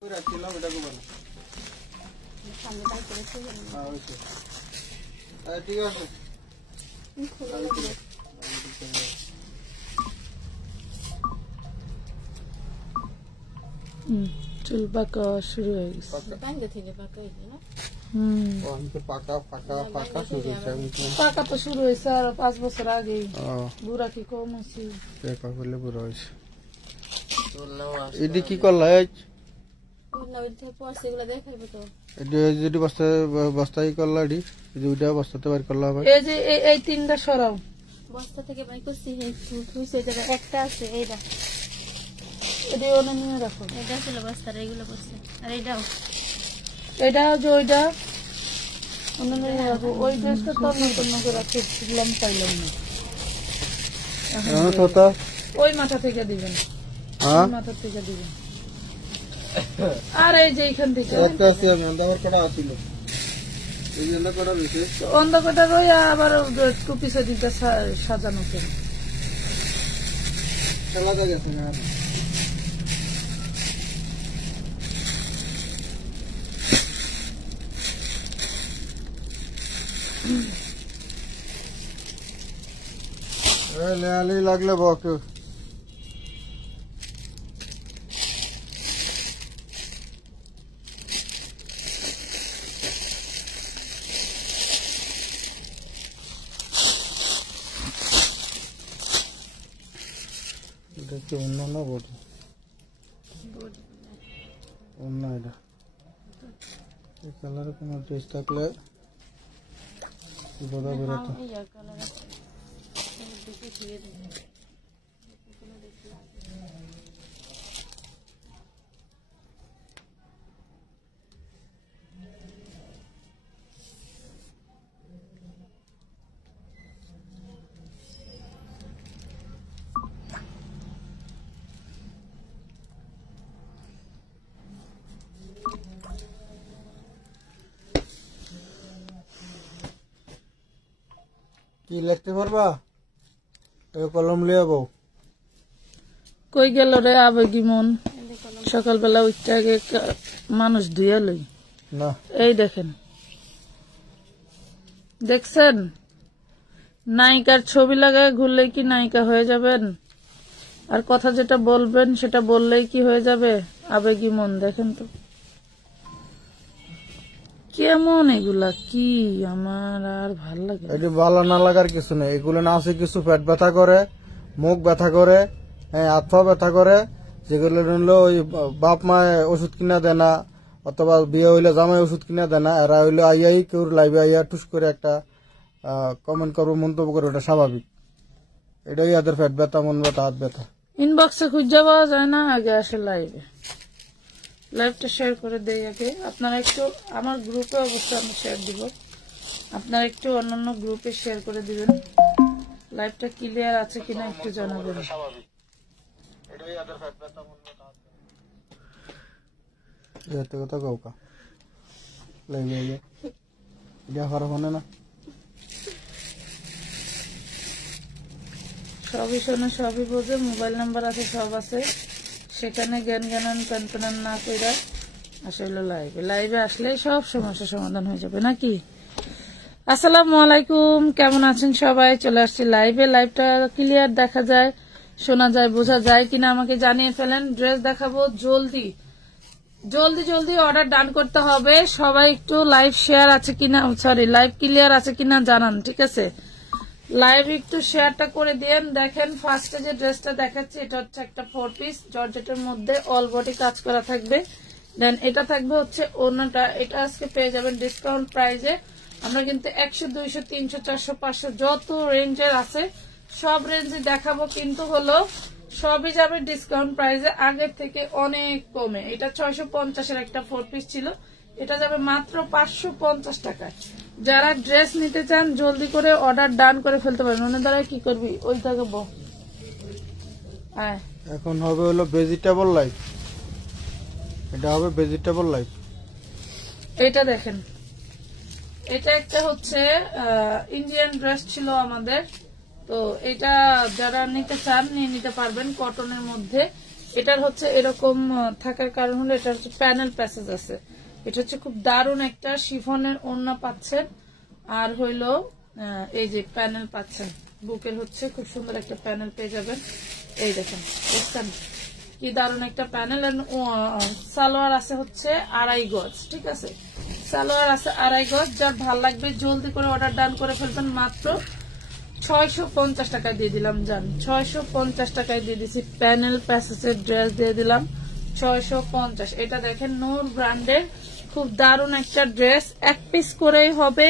চুল পাকা শুরু হয়ে গেছে। পাকা তো শুরু হয়েছে আর 5 বছর আগে। বুড়া কি কম আছে? বুড়া হয়েছে। এটি কি করলা? বস্তায় করলা বস্তাতে বার করলা। এই যে এই 3টা সরাও বস্তা থেকে বাই করছি। একটা আছে এইটা, এটা ওনে নিয়ে রাখো। এটা ছিল বস্তার, এইগুলো করছে। আর এইটাও যে ওইটা ওনে নিয়ে রাখো। ওই ড্রেসটা তো নতুন করে রাখছিলাম, পাইলাম না। ওই মাথা থেকে দিবেন, মাথা থেকে দিবেন। আর এই যে এইখান থেকে অন্ধকারটা রই আবার একটু পিছিয়ে দিকটা সাজানো করে লাগলে বক। দেখি অন্য না বডি অন্য এটা এই কালারে কোনো ড্রেস থাকলে বোঝা বেরোতো। কি লিখতে পারবা? কলম লিয়ে যাবো। কই গেল রে আবেগী মন? সকালবেলা উঠতে আগে মানুষ ধুয়ে লই না। এই দেখেন, দেখছেন নায়িকার ছবি লাগায় ঘুরলেই কি নায়িকা হয়ে যাবেন? আর কথা যেটা বলবেন সেটা বললেই কি হয়ে যাবে? আবেগী মন দেখেন তো কেমন এগুলা, কি আমার আর ভাল লাগে। এটি ভালো না লাগার কিছু নেই। এগুলো না আছে কিছু পেট ব্যথা করে, মুখ ব্যথা করে, হাত পা ব্যথা করে, যেগুলো নিলে ওই বাপ মায় ওষুধ কিনা দেয় না, অথবা বিয়ে হইলে জামাই ওষুধ কিনা দেয় না। এরা হইলে আইয়াই কেউ লাইভে আইয়া টুস করে একটা কমেন্ট করবো, মন্তব্য করবো, এটা স্বাভাবিক। এটাই এদের পেট ব্যথা, মন ব্যথা, হাত ব্যথা। ইনবক্সে খুঁজে পাওয়া যায় না, আগে আসে লাইভে। লাইভটা শেয়ার করে দেই আগে। আপনারা একটু আমার গ্রুপে অবশ্যই আমি শেয়ার দিব, আপনারা একটু অন্যান্য গ্রুপে শেয়ার করে দিবেন। লাইভটা ক্লিয়ার আছে কিনা একটু জানাবেন। কথা কাউকা লাইভে না সবই শোনে, সবই বোঝে, মোবাইল নাম্বার আছে, সব আছে। সেখানে জ্ঞান জ্ঞান প্যান না কইরা আসলে লাইভে আসলেই সব সমস্যার সমাধান হয়ে যাবে নাকি। আসসালামু আলাইকুম, কেমন আছেন সবাই? চলে আসছি লাইভে। লাইভটা ক্লিয়ার দেখা যায়, শোনা যায়, বোঝা যায় কিনা আমাকে জানিয়ে ফেলেন। ড্রেস দেখাবো, জলদি জলদি জলদি অর্ডার ডান করতে হবে। সবাই একটু লাইভ শেয়ার আছে কিনা, সরি লাইভ ক্লিয়ার আছে কিনা জানান, ঠিক আছে? লাইভ একটু শেয়ারটা করে দিয়েন। দেখেন ফার্স্টে যে ড্রেসটা দেখাচ্ছি এটা হচ্ছে একটা 4 পিস জর্জেটের মধ্যে, অল বডি কাজ করা থাকবে। দেন এটা থাকবে হচ্ছে ওড়নাটা, এটা আজকে পেয়ে যাবেন ডিসকাউন্ট প্রাইজে। আমরা কিন্তু 100, 200, 300, 400, 500 যত রেঞ্জের আছে সব রেঞ্জে দেখাবো, কিন্তু হলো সবই যাবে ডিসকাউন্ট প্রাইজে, আগের থেকে অনেক কমে। এটা 650-এর একটা 4 পিস ছিল, এটা যাবে মাত্র 550 টাকায়। যারা ড্রেস নিতে চান জলদি করে অর্ডার ডান করে ফেলতে পারেন। অন্য দ্বারা কি করবি ওই থাকবো। এখন হবে হলো ভেজিটেবল লাইফ, এটা হবে ভেজিটেবল লাইফ। এটা দেখেন, এটা একটা হচ্ছে ইন্ডিয়ান ড্রেস ছিল আমাদের, তো এটা যারা নিতে চান নিয়ে নিতে পারবেন। কটনের মধ্যে এটার হচ্ছে এরকম থাকার কারণ হলো এটা হচ্ছে প্যানেল প্যাসেজ আছে। এটা হচ্ছে খুব দারুণ একটা শিফনের ওড়না পাচ্ছেন, আর হইলো এই যে প্যানেল পাচ্ছেন, বুকের হচ্ছে খুব সুন্দর একটা প্যানেল পেয়ে যাবেন। এই দেখেন, দেখছেন কি দারুণ একটা প্যানেল। সালোয়ার আছে হচ্ছে 2.5 গজ, ঠিক আছে, সালোয়ার আছে 2.5 গজ। যার ভাল লাগবে জলদি করে অর্ডার ডান করে ফেলবেন। মাত্র 650 টাকায় দিয়ে দিলাম জান, 650 টাকায় দিয়ে দিছি। প্যানেল প্যাসেজের ড্রেস দিয়ে দিলাম 650। এটা দেখেন নূর ব্র্যান্ডের খুব দারুণ একটা ড্রেস, 1 পিস করেই হবে।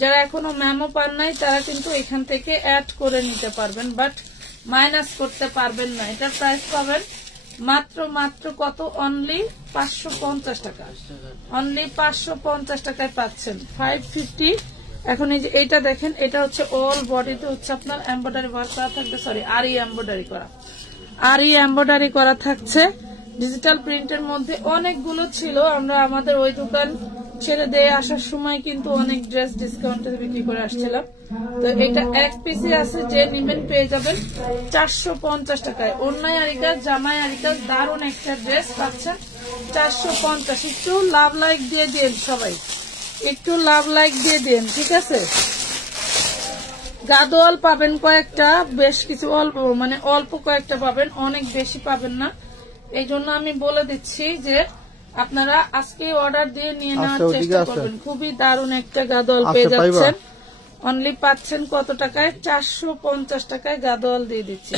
যারা এখনো মেমো পান নাই তারা কিন্তু এখান থেকে অ্যাড করে নিতে পারবেন, বাট মাইনাস করতে পারবেন না। এটার প্রাইস পাবেন মাত্র কত, অনলি 550 টাকা, অনলি 550 টাকায় পাচ্ছেন 550। এখন এই যে এইটা দেখেন, এটা হচ্ছে অল বডিতে হচ্ছে আপনার এমব্রয়ডারি ওয়ার্ক করা থাকবে, সরি আরি এমব্রয়ডারি করা, আরি এমব্রয়ডারি করা থাকছে। ডিজিটাল প্রিন্টের মধ্যে অনেকগুলো ছিল, আমরা আমাদের ওই দোকান ছেড়ে দিয়ে আসার সময় কিন্তু অনেক ড্রেস ডিসকাউন্টে বিক্রি করে আসছিলাম। তো এটা 1 পিসে আছে, যে নিবেন পেয়ে যাবেন 450 টাকায়। ওড়নায় আরিকা, জামায় আরিকা, দারুণ একটা ড্রেস পাচ্ছেন 450। একটু লাভ লাইক দিয়ে দিন সবাই, একটু লাভ লাইক দিয়ে দিন, ঠিক আছে। গাদোয়াল পাবেন কয়েকটা, বেশ কিছু অল্প, মানে অল্প কয়েকটা পাবেন, অনেক বেশি পাবেন না। এই জন্য আমি বলে দিচ্ছি যে আপনারা আজকে অর্ডার দিয়ে নিয়ে নেওয়ার চেষ্টা করবেন। খুবই দারুণ একটা গাদোয়াল পেয়ে যাচ্ছেন, অনলি পাচ্ছেন কত টাকায়, 450 টাকায় গাদোয়াল দিয়ে দিচ্ছি।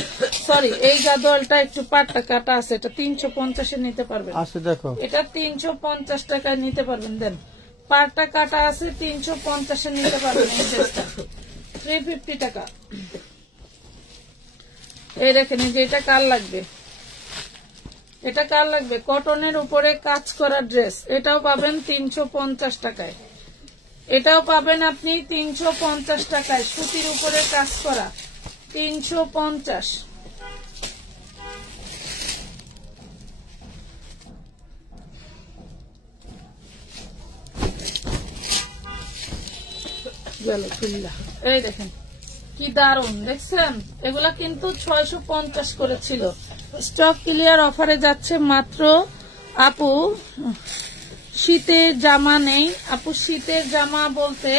সরি, এই গাদোয়ালটা একটু পাটটা কাটা আছে, এটা 350 নিতে পারবেন, এটা 350 টাকায় নিতে পারবেন। দেন পাটটা কাটা আছে, 350 নিতে পারবেন। এই ড্রেসটা 350 টাকা। এই দেখেন, এই যে এটা কার লাগবে, এটা কার লাগবে, কটনের উপরে কাজ করা ড্রেস, এটাও পাবেন 350 টাকায়, এটাও পাবেন আপনি 350 টাকায়। সুতির উপরে কাজ করা 350। এই দেখেন কি দারুন, দেখছেন, এগুলা কিন্তু 650 করে ছিল। স্টক ক্লিয়ার অফারে যাচ্ছে মাত্র। আপু শীতের জামা নেই, আপু শীতের জামা বলতে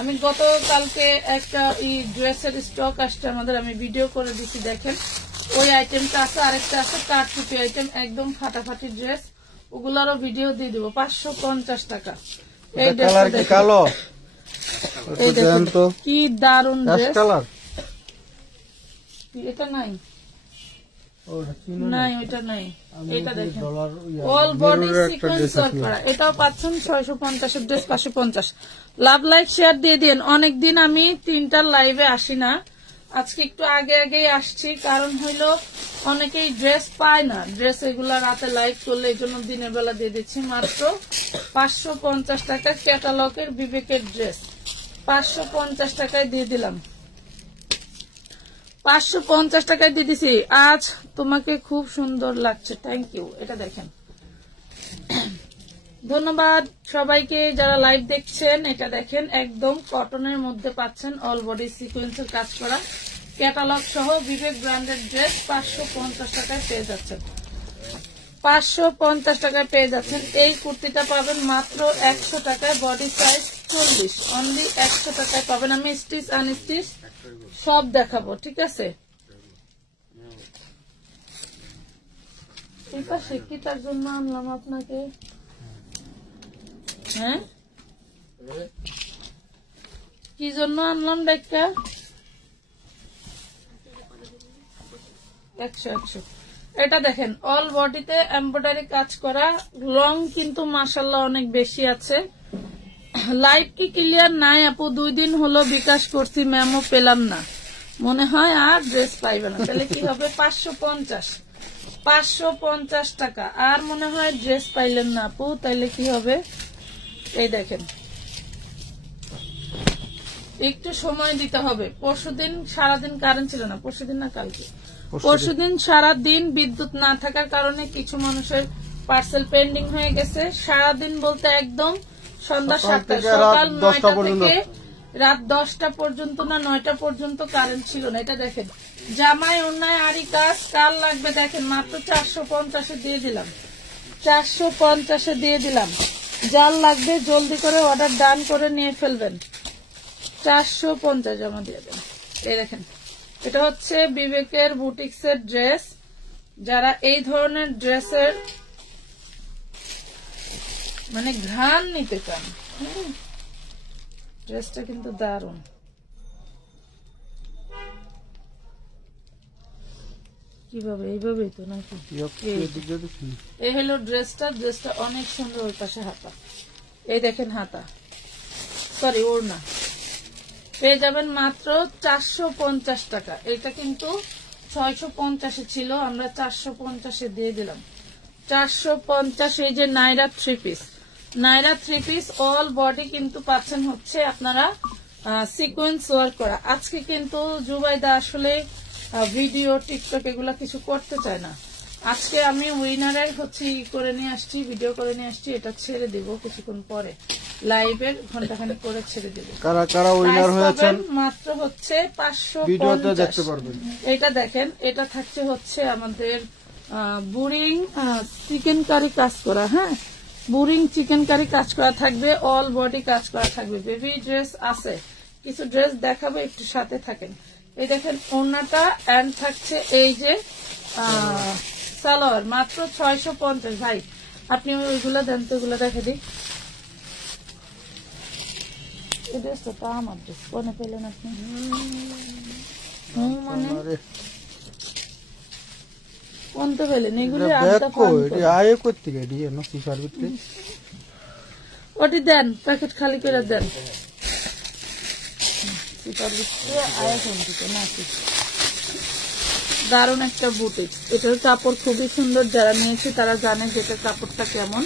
আমি গতকালকে একটা ড্রেসের স্টক আসছে আমাদের, আমি ভিডিও করে দিচ্ছি, দেখেন ওই আইটেমটা আছে, আরেকটা আছে কাঠটুপি আইটেম, একদম ফাটাফাটি ড্রেস, ওগুলারও ভিডিও দিয়ে দিব 550 টাকা। এই ড্রেসটা কালো, কি দারুন ড্রেস, এটা নাই, নাই ওইটা নাই, এটা দেখেন অল বডি সিকোয়েন্স ওয়ার্ক করা, এটাও পাচ্ছেন 650 এর ড্রেস 550। লাভ লাইক শেয়ার দিয়ে দিন। অনেকদিন আমি 3টার লাইভে আসি না, আজকে একটু আগে আগেই আসছি, কারণ হইলো অনেকেই ড্রেস পায় না, ড্রেস এগুলা রাতে লাইভ করলে, এই জন্য দিনের বেলা দিয়ে দিচ্ছি মাত্র 550 টাকা। ক্যাটালগের বিবেকের ড্রেস 550 টাকায় দিয়ে দিলাম, 550 টাকায় দিয়ে দিছি। আজ তোমাকে খুব সুন্দর লাগছে, থ্যাংক ইউ। এটা দেখেন, ধন্যবাদ সবাইকে যারা লাইভ দেখছেন। এটা দেখেন একদম কটনের মধ্যে পাচ্ছেন, অল বডি সিকোয়েন্সের কাজ করা, ক্যাটালগ সহ বিবেক ব্র্যান্ডের ড্রেস 550 টাকায় পেয়ে যাচ্ছেন, 550 টাকায় পেয়ে যাচ্ছেন। এই কুর্তিটা পাবেন মাত্র 100 টাকায়, বডি সাইজ 40, অনলি 100 টাকায় পাবেন। আমি স্টিচ আনস্টিচ সব দেখাবো, ঠিক আছে। এটা শিক্ষিতার জন্য আনলাম আপনাকে, হ্যাঁ কি জন্য আনলাম দেখা 100। এটা দেখেন অল বডিতে এমব্রয়ডারি কাজ করা, লং কিন্তু মাশাআল্লাহ অনেক বেশি আছে। লাইভ কি ক্লিয়ার নাই আপু? 2 দিন হলো বিকাশ করছি, মেমো পেলাম না, মনে হয় আর ড্রেস পাইবে না। তাহলে কি হবে? 550 টাকা, আর মনে হয় ড্রেস পাইলেন না আপু, তাইলে কি হবে? এই দেখেন, একটু সময় দিতে হবে। পরশুদিন সারাদিন কারেন্ট ছিল না, পরশুদিন না কালকে, পরশুদিন সারাদিন বিদ্যুৎ না থাকার কারণে কিছু মানুষের পার্সেল পেন্ডিং হয়ে গেছে। সারাদিন বলতে একদম সন্ধ্যা 7টা, সকাল 9টা থেকে রাত 10টা পর্যন্ত না 9টা পর্যন্ত কারেন্ট ছিল না। এটা দেখেন জামাই অন্যায় আরি কাজ কাল লাগবে, দেখেন মাত্র 450 দিয়ে দিলাম, 450 দিয়ে দিলাম। যার লাগবে জলদি করে অর্ডার ডান করে নিয়ে ফেলবেন, 450 জমা দিয়ে দেন। এই দেখেন এটা হচ্ছে বিবেকের বুটিক্সের ড্রেস। যারা এই ধরনের ড্রেসের মানে ঘ্রাণ নিতে চান, ড্রেসটা কিন্তু দারুণ। কিভাবে এইভাবেই তো নাকি? এই হলো ড্রেসটা, ড্রেসটা অনেক সুন্দর। ওই পাশে হাতা, এই দেখেন হাতা, সরি ওড়না। পেয়ে যাবেন মাত্র 450 টাকা। এটা কিন্তু 650 ছিল, আমরা 450 দিয়ে দিলাম, 450। এই যে নাইরা থ্রি পিস, নাইরা থ্রি পিস অল বডি কিন্তু পাচ্ছেন হচ্ছে আপনারা সিকোয়েন্স ওয়ার্ক করা। আজকে কিন্তু জুবাইদা আসলে ভিডিও টিকটক এগুলা কিছু করতে চায় না। আজকে আমি উইনারের হচ্ছে করে নিয়ে আসছি, ভিডিও করে নিয়ে আসছি। এটা ছেড়ে দিব কিছুক্ষণ পরে, লাইভের ঘন্টাখানি করে ছেড়ে দিব। কারা কারা উইনার হয়েছেন মাত্র হচ্ছে 550 ভিডিওতে দেখতে পারবেন। এটা দেখেন, এটা থাকছে হচ্ছে আমাদের বুরিং চিকেন কারি কাজ করা। হ্যাঁ, বুরিং চিকেন কারি কাজ করা থাকবে, অল বডি কাজ করা থাকবে। বেবি ড্রেস আছে, কিছু ড্রেস দেখাবে, একটু সাথে থাকেন। এই দেখেন ওড়নাটা এন্ড থাকছে এই যে সালোয়ার, মাত্র 650। ভাই আপনি ওইগুলো দেন তো, ওইগুলো দেখে দিই। এই ড্রেসটা তো আমার ড্রেস, কোনে পেলেন আপনি? মানে কোনতে পেলেন এগুলো? ওটি দেন, প্যাকেট খালি করে দেন। দারুণ একটা বুটিক, এটার কাপড় খুবই সুন্দর। যারা নিয়েছে তারা জানে যে এটার কাপড়টা কেমন।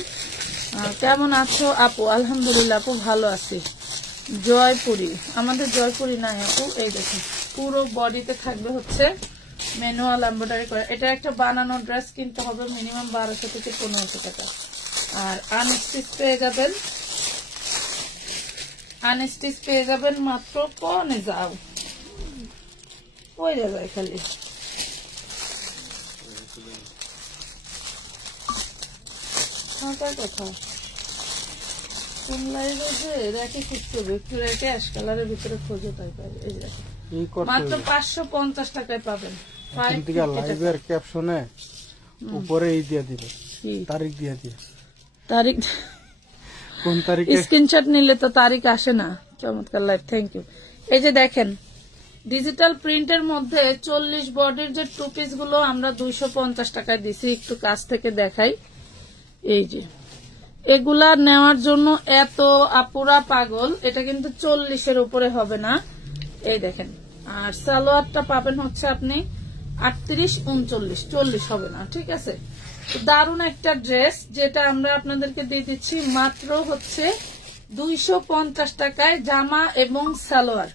কেমন আছো আপু? আলহামদুলিল্লাহ আপু ভালো আছি। জয়পুরি, আমাদের জয়পুরি নাই আপু। এই দেখুন পুরো বডিতে থাকবে হচ্ছে ম্যানুয়াল এমব্রয়ডারি করা। এটা একটা বানানো ড্রেস কিনতে হবে মিনিমাম 1200 থেকে 1500 টাকা। আর আনস্টিচ পেয়ে যাবেন, আনস্টিচ পেয়ে যাবেন মাত্র কনে যাও ওই যায় খালি। কথা রেখে খুঁজতে হবে, একটু রেখে অ্যাশ কালারের ভিতরে খোঁজে তাই পাবে। এই যে মাত্র 550 টাকায় পাবেন। লাইভের ক্যাপশনে উপরে এই দিয়ে দিবে, তারিখ দিয়ে দিয়ে, তারিখ কোন তারিখে স্ক্রিনশট নিলে তো তারিখ আসে না। চমৎকার লাইভ, থ্যাংক ইউ। এই যে দেখেন ডিজিটাল প্রিন্টের মধ্যে 40 বডির যে টু পিস গুলো আমরা 250 টাকায় দিছি। একটু কাছ থেকে দেখাই। এই যে এগুলা নেওয়ার জন্য এত আপুরা পাগল। এটা কিন্তু 40-এর উপরে হবে না। এই দেখেন, আর সালোয়ারটা পাবেন হচ্ছে আপনি 38, 39, 40 হবে না। ঠিক আছে, দারুণ একটা ড্রেস যেটা আমরা আপনাদেরকে দিয়ে দিচ্ছি মাত্র হচ্ছে 250 টাকায় জামা এবং সালোয়ার।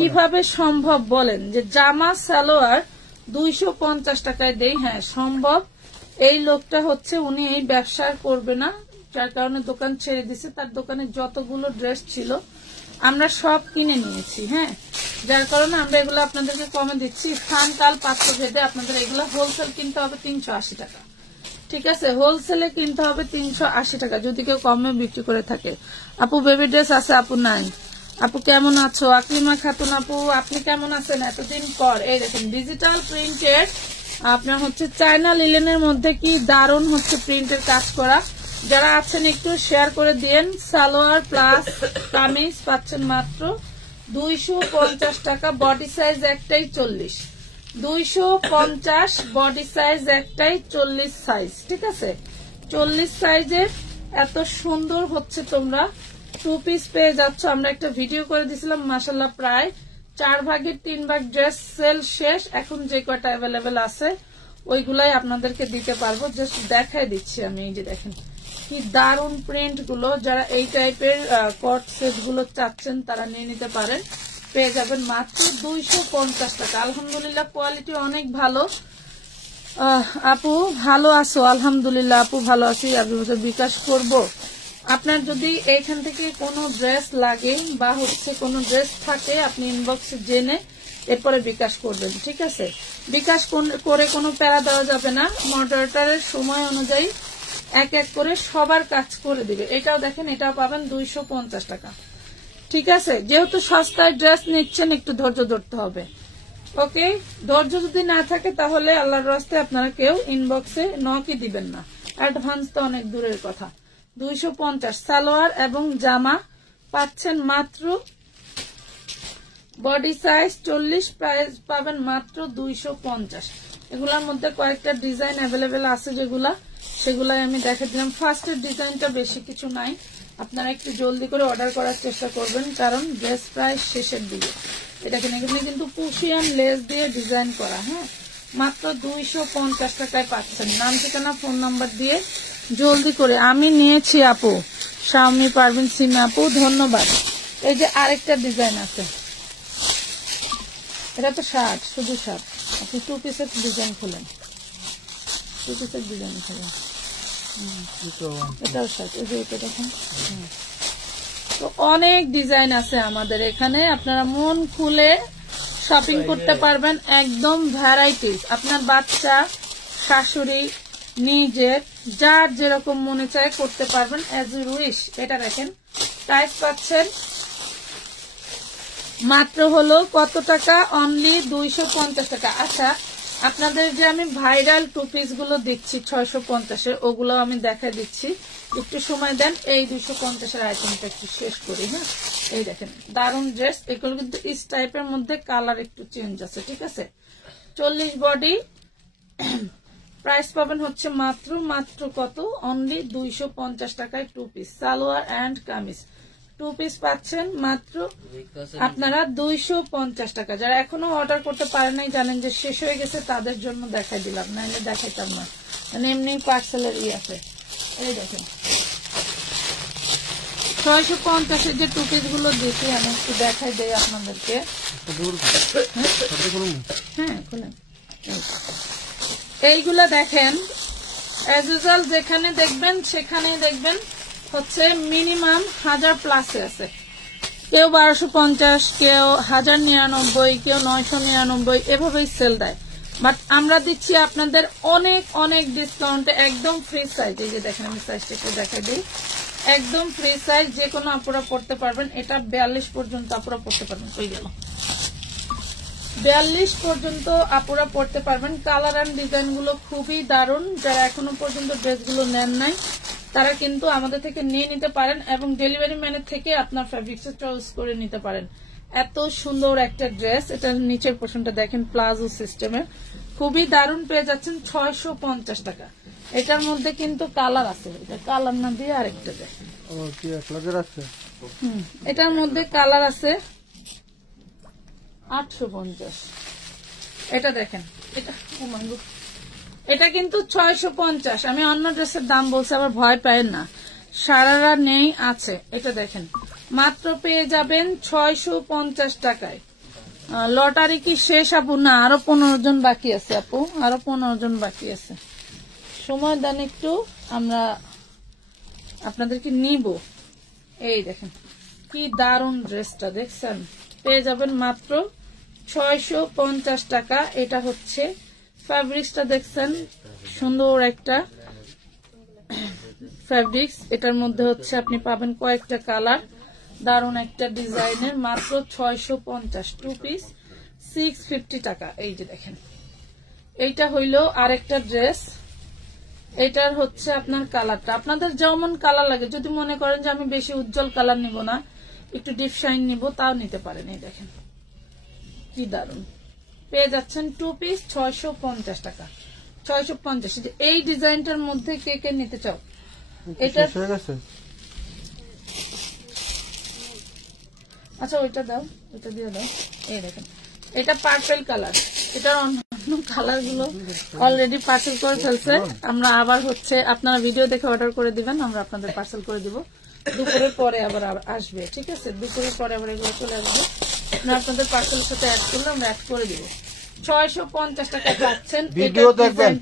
কিভাবে সম্ভব বলেন যে জামা সালোয়ার 250 টাকায় দেই? হ্যাঁ সম্ভব। এই লোকটা হচ্ছে উনি এই ব্যবসা করবে না, যার কারণে দোকান ছেড়ে দিছে। তার দোকানে যতগুলো ড্রেস ছিল আমরা সব কিনে নিয়েছি। হ্যাঁ, যার কারণে আমরা এগুলো আপনাদেরকে কমে দিচ্ছি। স্থান কাল পাত্র ভেদে আপনাদের এগুলো হোলসেল কিনতে হবে 380 টাকা। ঠিক আছে, হোলসেলে কিনতে হবে 380 টাকা যদি কেউ কমে বিক্রি করে থাকে। আপু বেবি ড্রেস আছে? আপু নাই। আপু কেমন আছো? আকলিমা খাতুন আপু আপনি কেমন আছেন? এতদিন পর। এই দেখেন ডিজিটাল প্রিন্টের আপনার হচ্ছে চায়না লিলেনের মধ্যে কি দারুণ হচ্ছে প্রিন্টের কাজ করা। যারা আছেন একটু শেয়ার করে দিয়েন। সালোয়ার প্লাস কামিজ পাচ্ছেন মাত্র 250 টাকা। বডি সাইজ একটাই 40, 250 বডি সাইজ একটাই 40 সাইজ। ঠিক আছে, 40 সাইজের এত সুন্দর হচ্ছে তোমরা টু পিস পেয়ে যাচ্ছ। আমরা একটা ভিডিও করে দিছিলাম, মাশাআল্লাহ প্রায় 4 ভাগের 3 ভাগ ড্রেস সেল শেষ। এখন যে কয়টা অ্যাভেলেবেল আছে ওইগুলাই আপনাদেরকে দিতে পারবো। জাস্ট দেখাই দিচ্ছি আমি। এই যে দেখেন কি দারুণ প্রিন্ট গুলো। যারা এই টাইপের কট সেট গুলো চাচ্ছেন তারা নিয়ে নিতে পারেন। পেয়ে যাবেন মাত্র 250 টাকা। আলহামদুলিল্লাহ কোয়ালিটি অনেক ভালো। আপু ভালো আছো? আলহামদুলিল্লাহ আপু ভালো আছি। আপনি বছর বিকাশ করবো আপনার যদি এইখান থেকে কোনো ড্রেস লাগে বা হচ্ছে কোনো ড্রেস থাকে আপনি ইনবক্সে জেনে এরপরে বিকাশ করবেন, ঠিক আছে? বিকাশ করে কোনো প্যারা দেওয়া যাবে না, মডারেটরের সময় অনুযায়ী এক এক করে সবার কাজ করে দিবে। এটাও দেখেন, এটাও পাবেন 250 টাকা, ঠিক আছে? যেহেতু সস্তায় ড্রেস নিচ্ছেন একটু ধৈর্য ধরতে হবে, ওকে? ধৈর্য যদি না থাকে তাহলে আল্লাহর রাস্তায় আপনারা কেউ ইনবক্সে নকই দিবেন না, অ্যাডভান্স তো অনেক দূরের কথা। 250 সালোয়ার এবং জামা পাচ্ছেন মাত্র বডি সাইজ 40, প্রাইস পাবেন মাত্র 250। এগুলোর মধ্যে কয়েকটা ডিজাইন অ্যাভেলেবেল আছে সেগুলাই আমি দেখা দিলাম। ফার্স্টের ডিজাইনটা বেশি কিছু নাই, আপনারা একটু জলদি করে অর্ডার করার চেষ্টা করবেন কারণ ড্রেস প্রায় শেষের দিকে। এটাকে এখানে কিন্তু পুশিয়ান লেস দিয়ে ডিজাইন করা, হ্যাঁ, মাত্র 250 টাকায় পাচ্ছেন। নাম ঠিকানা ফোন নাম্বার দিয়ে জলদি করে। আমি নিয়েছি আপু, শাওমি পারভিন সিমা আপু, ধন্যবাদ। এই যে আরেকটা ডিজাইন আছে, এটা তো শার্ট, শুধু শার্ট। আপনি 2 পিসের ডিজাইন খুলেন, 2 পিসের ডিজাইন খুলেন, এটাও শার্ট। এই যে এটা দেখেন, তো অনেক ডিজাইন আছে আমাদের এখানে, আপনারা মন খুলে শপিং করতে পারবেন, একদম ভ্যারাইটিস। আপনার বাচ্চা, শাশুড়ি, নিজের যার যেরকম মনে চায় করতে পারবেন অ্যাজ ইউ উইশ। এটা দেখেন, প্রাইস পাচ্ছেন মাত্র হলো কত টাকা? অনলি 250 টাকা। আচ্ছা, আপনাদের যে আমি ভাইরাল 2 পিস গুলো দিচ্ছি 650-এর, ওগুলো আমি দেখা দিচ্ছি, একটু সময় দেন। এই 250-এর আইটেমটা একটু শেষ করি, হ্যাঁ? এই দেখেন, দারুন ড্রেস। এগুলো কিন্তু ইস টাইপের মধ্যে কালার একটু চেঞ্জ আছে, ঠিক আছে? 40 বডি, প্রাইস পাবেন হচ্ছে মাত্র কত? অনলি 250 টাকায় 2 piece salwar and kameez. 2 piece পাচ্ছেন মাত্র আপনারা 250 টাকা। যারা এখনো অর্ডার করতে পারেন নাই, জানেন যে শেষ হয়ে গেছে, তাদের জন্য দেখাই দিলাম, নাহলে দেখাইতাম না, মানে এমনি পার্সেলের আছে। এই দেখেন 650-এর যে 2 পিস গুলো দিচ্ছি আমি একটু দেখাই দেই আপনাদেরকে। হ্যাঁ, খুলেন। এইগুলা দেখেন, অ্যাজ ইউজুয়াল যেখানে দেখবেন সেখানেই দেখবেন হচ্ছে মিনিমাম 1000+ আছে। কেউ 1250, কেউ 1099, কেউ 999, এভাবেই সেল দেয়। বাট আমরা দিচ্ছি আপনাদের অনেক অনেক ডিসকাউন্টে, একদম ফ্রি সাইজ। এই যে দেখেন, আমি সাইজটা একটু দেখাই দিই, একদম ফ্রি সাইজ, যে কোনো আপুরা পড়তে পারবেন। এটা 42 পর্যন্ত আপুরা পড়তে পারবেন। হয়ে গেল 42 পর্যন্ত আপুরা পড়তে পারবেন। কালার এন্ড ডিজাইন গুলো খুবই দারুণ। যারা এখনো পর্যন্ত ড্রেসগুলো নেন নাই তারা কিন্তু আমাদের থেকে নিয়ে নিতে পারেন এবং ডেলিভারি ম্যানের থেকে আপনার ফ্যাব্রিক্স চয়েস করে নিতে পারেন। এত সুন্দর একটা ড্রেস। এটার নিচের পোর্শনটা দেখেন, প্লাজো সিস্টেমের, খুবই দারুণ। পেয়ে যাচ্ছেন 650 টাকা। এটার মধ্যে কিন্তু কালার আছে, এটা কালার না দিয়ে আরেকটা দেয়। এটার মধ্যে কালার আছে 850। এটা দেখেন, এটা কিন্তু 650। আমি অন্য ড্রেসের দাম বলছি, আবার ভয় পায় না, সারারা নেই আছে। এটা দেখেন, মাত্র পেয়ে যাবেন 650 টাকায়। লটারি কি শেষ আপু? না, আরো 15 জন বাকি আছে আপু, আরো 15 জন বাকি আছে। সময় দেন একটু, আমরা আপনাদেরকে নিব। এই দেখেন কি দারুণ ড্রেসটা, দেখছেন? পেয়ে যাবেন মাত্র 650 টাকা। এটা হচ্ছে ফ্যাব্রিক্সটা, দেখছেন সুন্দর একটা ফ্যাব্রিক্স। এটার মধ্যে হচ্ছে আপনি পাবেন কয়েকটা কালার, দারুণ একটা ডিজাইনের, মাত্র 650। 2 পিস 650 টাকা। এই যে দেখেন, এইটা হইল আরেকটা ড্রেস। এটার হচ্ছে আপনার কালারটা, আপনাদের যেমন কালার লাগে, যদি মনে করেন যে আমি বেশি উজ্জ্বল কালার নিব না, একটু ডিপ শাইন নিব, তাও নিতে পারেন। এই দেখেন কি দারুণ, পেয়ে যাচ্ছেন 2 পিস 650 টাকা। 650। এই ডিজাইনটার মধ্যে কে কে নিতে চাও? এটা আচ্ছা, ওইটা দাও, ওইটা দিয়ে দাও। এই দেখেন, এটা পার্পল কালার। এটার অন্যান্য কালার গুলো অলরেডি পার্সেল করে ফেলছে। আমরা আবার হচ্ছে, আপনারা ভিডিও দেখে অর্ডার করে দিবেন, আমরা আপনাদের পার্সেল করে দিব। দুপুরের পরে আবার আসবে, ঠিক আছে? দুপুরের পরে আবার এগুলো চলে আসবে, আপনাদের পার্সেলের সাথে অ্যাড করলে আমরা অ্যাড করে দিব। 650 টাকা পাচ্ছেন। ভিডিও দেখবেন,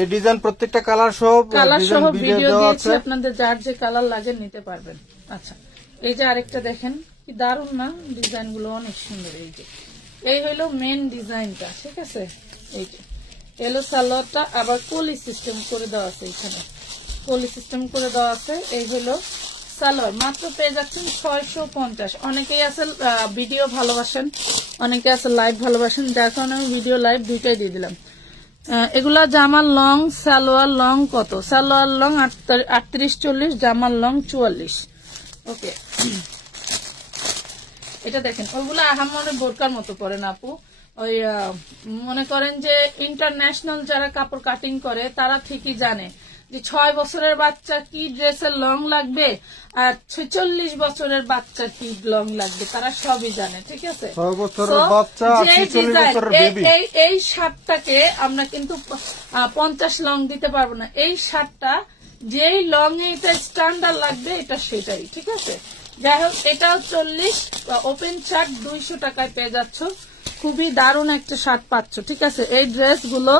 এই ডিজাইন প্রত্যেকটা কালার সহ ভিডিও দিয়েছি, আপনাদের যার যে কালার লাগে নিতে পারবেন। আচ্ছা, এই যে আরেকটা দেখেন, কি দারুন না, ডিজাইন গুলো অনেক সুন্দর। এই হইলো মেন ডিজাইনটা, ঠিক আছে। এই যে এলো সালোয়ারটা, আবার কলি সিস্টেম করে দেওয়া আছে, এখানে কলি সিস্টেম করে দেওয়া আছে। এই হলো সালোয়ার, মাত্র পেয়ে যাচ্ছেন 650। অনেকেই আছে ভিডিও ভালোবাসেন, অনেকে আছে লাইভ ভালোবাসেন, যার কারণে আমি ভিডিও লাইভ দুইটাই দিয়ে দিলাম। এগুলা জামার লং, সালোয়ার লং কত? সালোয়ার লং 38-40, জামার লং 44। ওকে, এটা দেখেন, ওইগুলো আহামরে বোরকার মতো পরে না আপু। ওই মনে করেন যে ইন্টারন্যাশনাল যারা কাপড় কাটিং করে তারা ঠিকই জানে যে 6 বছরের বাচ্চা কি ড্রেসের লং লাগবে আর 46 বছরের বাচ্চা কি লং লাগবে, তারা সবই জানে, ঠিক আছে। এই শার্টটাকে আমরা কিন্তু 50 লং দিতে পারবো না। এই শার্টটা যেই লং এটা স্ট্যান্ডার্ড লাগবে, এটা সেটাই, ঠিক আছে। যাই হোক, এটাও 40, ওপেন শার্ট 200 টাকায় পেয়ে যাচ্ছ। খুবই দারুণ একটা শার্ট পাচ্ছ, ঠিক আছে। এই ড্রেস গুলো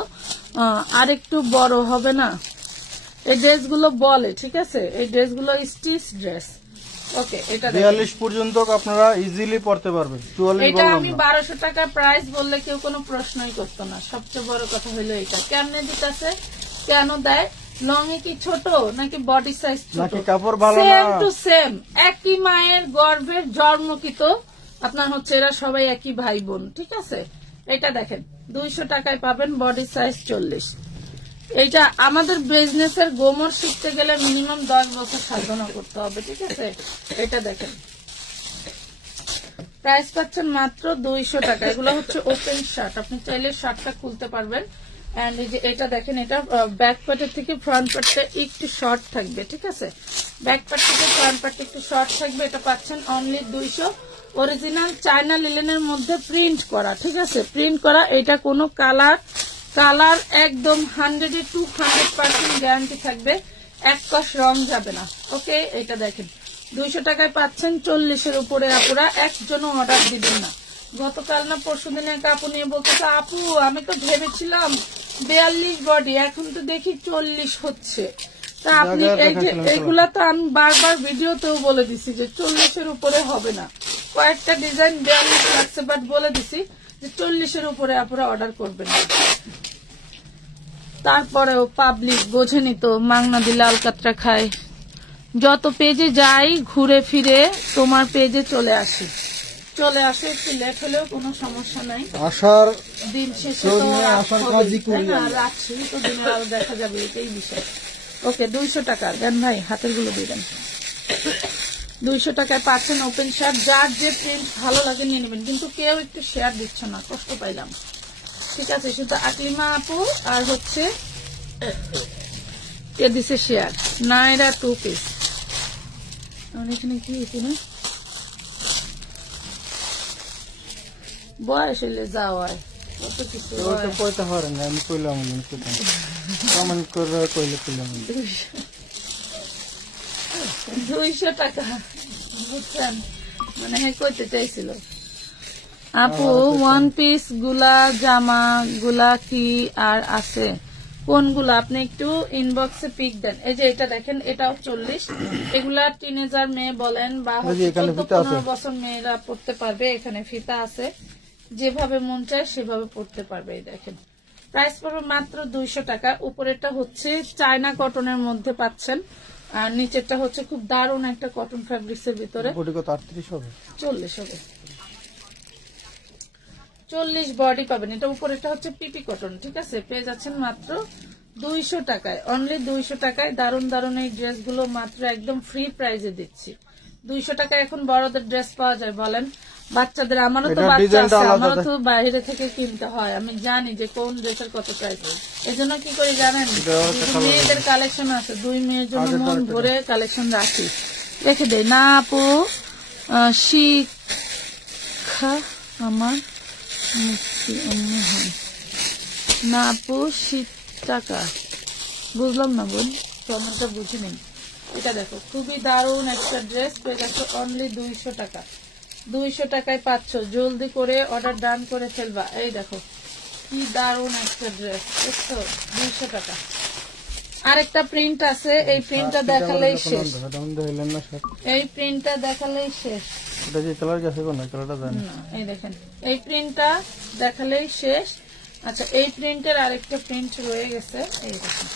আর একটু বড় হবে না, এই ড্রেস গুলো বলে, ঠিক আছে। এই ড্রেস গুলো স্টিচ ড্রেস। ওকে, এটা 42 পর্যন্ত আপনারা ইজিলি পড়তে পারবেন। এটা আমি 1200 টাকা প্রাইস বললে কেউ কোনো প্রশ্নই করতো না। সবচেয়ে বড় কথা হলো এটা কেমনে দিতেছে, কেন দেয়, লং এ কি ছোট নাকি বডি সাইজ ছোট, সেম টু সেম, একই মায়ের গর্ভের জন্মকৃত আপনার হচ্ছে, এরা সবাই একই ভাই বোন, ঠিক আছে। এটা দেখেন 200 টাকায় পাবেন, বডি সাইজ 40। এইটা আমাদের বিজনেস এর গোমর শিখতে গেলে মিনিমাম 10 বছর সাধনা করতে হবে, ঠিক আছে। এটা দেখেন, প্রাইস পাচ্ছেন মাত্র 200 টাকা। এগুলো হচ্ছে ওপেন শার্ট, আপনি চাইলে শার্টটা খুলতে পারবেন। এন্ড এই যে এটা দেখেন, এটা ব্যাক পার্টের থেকে ফ্রন্ট পার্টটা একটু শর্ট থাকবে, ঠিক আছে। ব্যাক পার্ট থেকে ফ্রন্ট পার্ট একটু শর্ট থাকবে। এটা পাচ্ছেন অনলি 200। অরিজিনাল চায়না লিলেনের মধ্যে প্রিন্ট করা, ঠিক আছে, প্রিন্ট করা। এটা কোনো কালার একদম 100-200% গ্যারান্টি থাকবে, এক কষ রং যাবে না। ওকে, এটা দেখেন 200 টাকায় পাচ্ছেন। 40-এর উপরে আপুরা একজনও অর্ডার দিবেন না। গতকাল না পরশু দিনে এক আপু নিয়ে বলতেছে, আপু আমি তো ভেবেছিলাম 42 বডি, এখন তো দেখি 40 হচ্ছে। তা আপনি এগুলা তো আমি বারবার ভিডিওতেও বলে দিছি যে 40-এর উপরে হবে না। কয়েকটা ডিজাইন 42 লাগছে, বাট বলে দিছি যে 40-এর উপরে আপনারা অর্ডার করবেন না। তারপরেও পাবলিক বোঝেনি তো, মাংনা দিলে আলকাতরা খায়। যত পেজে যাই ঘুরে ফিরে তোমার পেজে চলে আসে, একটু লেট হলেও কোনো সমস্যা নাই। আসার দিন শেষে রাখছি তো, দিনের আলো দেখা যাবে, এটাই বিষয়। ওকে, 200 টাকা দেন ভাই, হাতের গুলো দিয়ে দেন। 200 টাকায় পাচ্ছেন ওপেন শার্ট। যার যে প্রিন্ট ভালো লাগে নিয়ে নেবেন, কিন্তু কেউ একটু শেয়ার দিচ্ছে না, কষ্ট পাইলাম, ঠিক আছে। শুধু আকলিমা আপু আর হচ্ছে কে দিছে শেয়ার, নাইরা 2 পিস। এখানে কি হয়েছে না, বয়স হইলে যাওয়ায় কত কিছু 200 টাকা, বুঝছেন, মানে কইতে চাইছিল। আপু 1 পিস গুলা জামা গুলা কি আর আছে, কোনগুলো আপনি একটু ইনবক্সে পিক দেন। এই যে এটা দেখেন, এটাও 40। এগুলা টিনেজার মেয়ে বলেন বা 14-15 বছর মেয়েরা পড়তে পারবে। এখানে ফিতা আছে, যেভাবে মন চায় সেভাবে পড়তে পারবে। এই দেখেন, প্রাইস পড়বে মাত্র 200 টাকা। উপরেরটা হচ্ছে চায়না কটনের মধ্যে পাচ্ছেন, আর নিচেরটা হচ্ছে খুব দারুণ একটা কটন ফ্যাব্রিক্স এর ভিতরে। 38 হবে, 40 হবে, 40 বডি পাবেন। এটা উপরেরটা হচ্ছে পিপি কটন, ঠিক আছে। পেয়ে যাচ্ছেন মাত্র 200 টাকায়, অনলি 200 টাকায়। দারুণ দারুণ এই ড্রেস গুলো মাত্র একদম ফ্রি প্রাইজে দিচ্ছি। 200 টাকায় এখন বড়দের ড্রেস পাওয়া যায়, বলেন বাচ্চাদের। আমারও তো বাচ্চা আছে, আমারও তো বাইরে থেকে কিনতে হয়, আমি জানি যে কোন ড্রেসের কত প্রাইস। এজন্য কি করি জানেন, মেয়েদের কালেকশন আছে, 2 মেয়ের জন্য মন ভরে কালেকশন রাখি, রেখে দেয় না আপু। শিক্ষা আমার না আপু, 60 টাকা, বুঝলাম না বোন, কমেন্টটা বুঝে নেই। এটা দেখো, খুবই দারুণ একটা ড্রেস পেয়ে যাচ্ছ অনলি 200 টাকা। 200 টাকায় পাচ্ছ, জলদি করে অর্ডার ডান করে ফেলবা। এই দেখো, কি দারুণ একটা ড্রেস, দেখছো 200 টাকা। আরেকটা প্রিন্ট আছে, এই প্রিন্টটা দেখালেই শেষ, এই প্রিন্টটা দেখালেই শেষ। এটা যে কালার গেছে কোন কালারটা জানি না, এই দেখেন এই প্রিন্টটা দেখালেই শেষ। আচ্ছা, এই প্রিন্টের আরেকটা প্রিন্ট রয়ে গেছে, এই দেখেন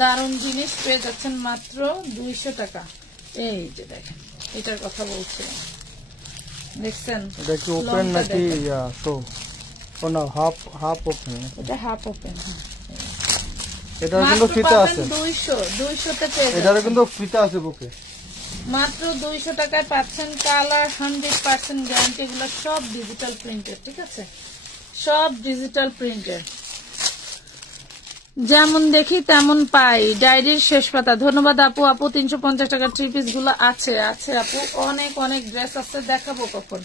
দারুণ জিনিস পেয়ে যাচ্ছেন মাত্র 200 টাকা। এই যে দেখেন, এটার কথা বলছিলাম, দেখছেন এটা কি ওপেন নাকি শো? ও না, হাফ ওপেন। এটা হাফ ওপেন। এটা কিন্তু ফিতা আছে 200 তে পেয়ে এটার কিন্তু ফিতা আছে বুকে। মাত্র 200 টাকায় পাচ্ছেন। কালার 100% গ্যারান্টি, এগুলো সব ডিজিটাল প্রিন্টের, ঠিক আছে, সব ডিজিটাল প্রিন্টের। যেমন দেখি তেমন পাই, ডায়েরির শেষ পাতা। ধন্যবাদ আপু। আপু 350 টাকার 3 পিস গুলো আছে আপু, অনেক অনেক ড্রেস আছে, দেখাবো কখন।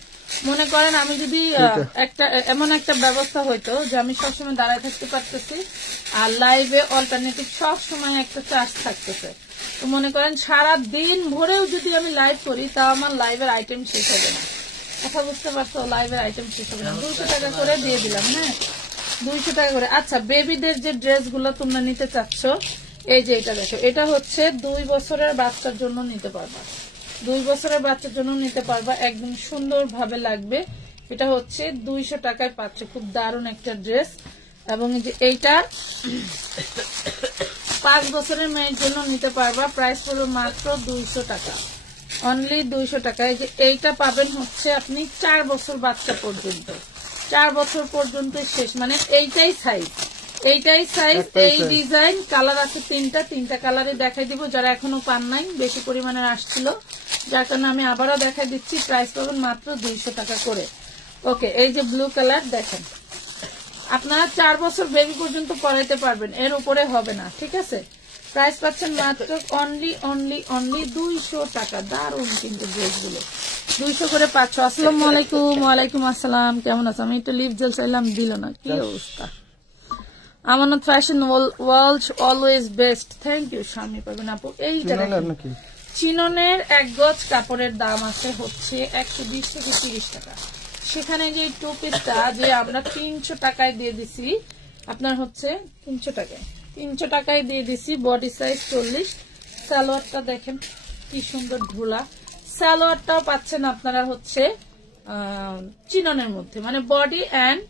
মনে করেন আমি যদি একটা এমন একটা ব্যবস্থা হইতো যে আমি সবসময় দাঁড়ায় থাকতে পারতেছি আর লাইভে অল্টারনেটিভ সব সময় একটা চার্জ থাকতেছে, তো মনে করেন সারা দিন ভরেও যদি আমি লাইভ করি তা আমার লাইভের আইটেম শেষ হবে না। কথা বুঝতে পারছো? লাইভের আইটেম শেষ হবে না। 200 টাকা করে দিয়ে দিলাম, হ্যাঁ 200 টাকা করে। আচ্ছা, বেবিদের যে ড্রেস গুলো তোমরা নিতে চাচ্ছ, এই যে এটা দেখো, এটা হচ্ছে 2 বছরের বাচ্চার জন্য নিতে পারবা, 2 বছরের বাচ্চার জন্য নিতে পারবা, একদম সুন্দর ভাবে লাগবে। এটা হচ্ছে 200 টাকায় পাচ্ছ, খুব দারুণ একটা ড্রেস। এবং যে এইটা 5 বছরের মেয়ের জন্য নিতে পারবা, প্রাইস পড়বে মাত্র 200 টাকা, অনলি 200 টাকায়। যে এইটা পাবেন হচ্ছে আপনি 4 বছর বাচ্চা পর্যন্ত, 4 বছর পর্যন্ত শেষ, মানে এইটাই সাইজ, এই ডিজাইন। কালার আছে 3টা কালারে দেখাই দিব, যারা এখনো পান নাই, বেশি পরিমাণে আসছিল, যার কারণে আমি আবারও দেখাই দিচ্ছি। প্রাইস পাবেন মাত্র 200 টাকা করে। ওকে, এই যে ব্লু কালার দেখেন, আপনারা 4 বছর বেবি পর্যন্ত পরাইতে পারবেন, এর উপরে হবে না, ঠিক আছে। প্রাইস পাচ্ছেন মাত্র অনলি 200 টাকা। দারুণ কিন্তু ড্রেসগুলো 200 করে পাচ্ছ। আসসালামু আলাইকুম। ওয়ালাইকুম আসসালাম, কেমন আছো? আমি একটু লিপ জেল চাইলাম, দিল না, কি অবস্থা? Amanat fashion world always best. Thank you স্বামী পাবেন আপু। এইটা চিননের 1 গজ কাপড়ের দাম আছে হচ্ছে 120 থেকে 30 টাকা। সেখানে যে 2 পিসটা যে আমরা 300 টাকায় দিয়ে দিছি, আপনার হচ্ছে 300 টাকায় দিয়ে দিছি। Body size 40। সালোয়ারটা দেখেন কি সুন্দর ঢোলা, সালোয়ারটাও পাচ্ছেন আপনারা হচ্ছে চিননের মধ্যে, মানে বডি এন্ড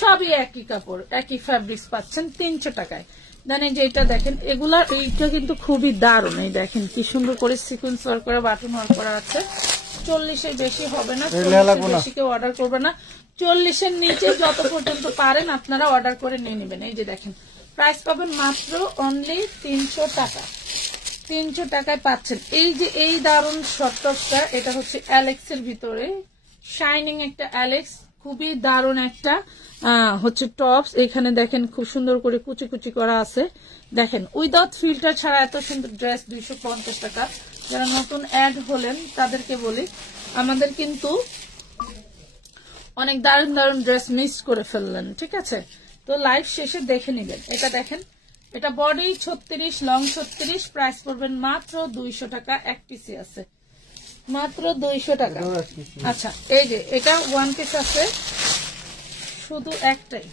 সবই একই কাপড়, একই ফ্যাব্রিক্স পাচ্ছেন 300 টাকায়। দেন এই যে এটা দেখেন, এগুলা এইটা কিন্তু খুবই দারুণ। এই দেখেন কি সুন্দর করে সিকোয়েন্স ওয়ার্ক করে বাটন ওয়ার্ক করা আছে। 40-এর বেশি হবে না, 40-এর বেশি কেউ অর্ডার করবে না। 40-এর নিচে যত পর্যন্ত পারেন আপনারা অর্ডার করে নিয়ে নেবেন। এই যে দেখেন, প্রাইস পাবেন মাত্র অনলি 300 টাকা। 300 টাকায় পাচ্ছেন। এই যে এই দারুণ শর্ট টপটা, এটা হচ্ছে অ্যালেক্স এর ভিতরে শাইনিং একটা অ্যালেক্স, খুবই দারুণ একটা হচ্ছে টপস। এখানে দেখেন খুব সুন্দর করে কুচি কুচি করা আছে। দেখেন উইদাউট ফিল্টার ছাড়া এত সুন্দর ড্রেস 250 টাকা। যারা নতুন অ্যাড হলেন তাদেরকে বলি, আমাদের কিন্তু অনেক দারুণ দারুণ ড্রেস মিস করে ফেললেন, ঠিক আছে? তো লাইভ শেষে দেখে নিবেন। এটা দেখেন, এটা বডি 36, লং 36, প্রাইস পড়বেন মাত্র 200 টাকা। 1 পিসি আছে মাত্র 200 টাকা। আচ্ছা, এই যে এটা 1 পিস আছে, শুধু একটাই,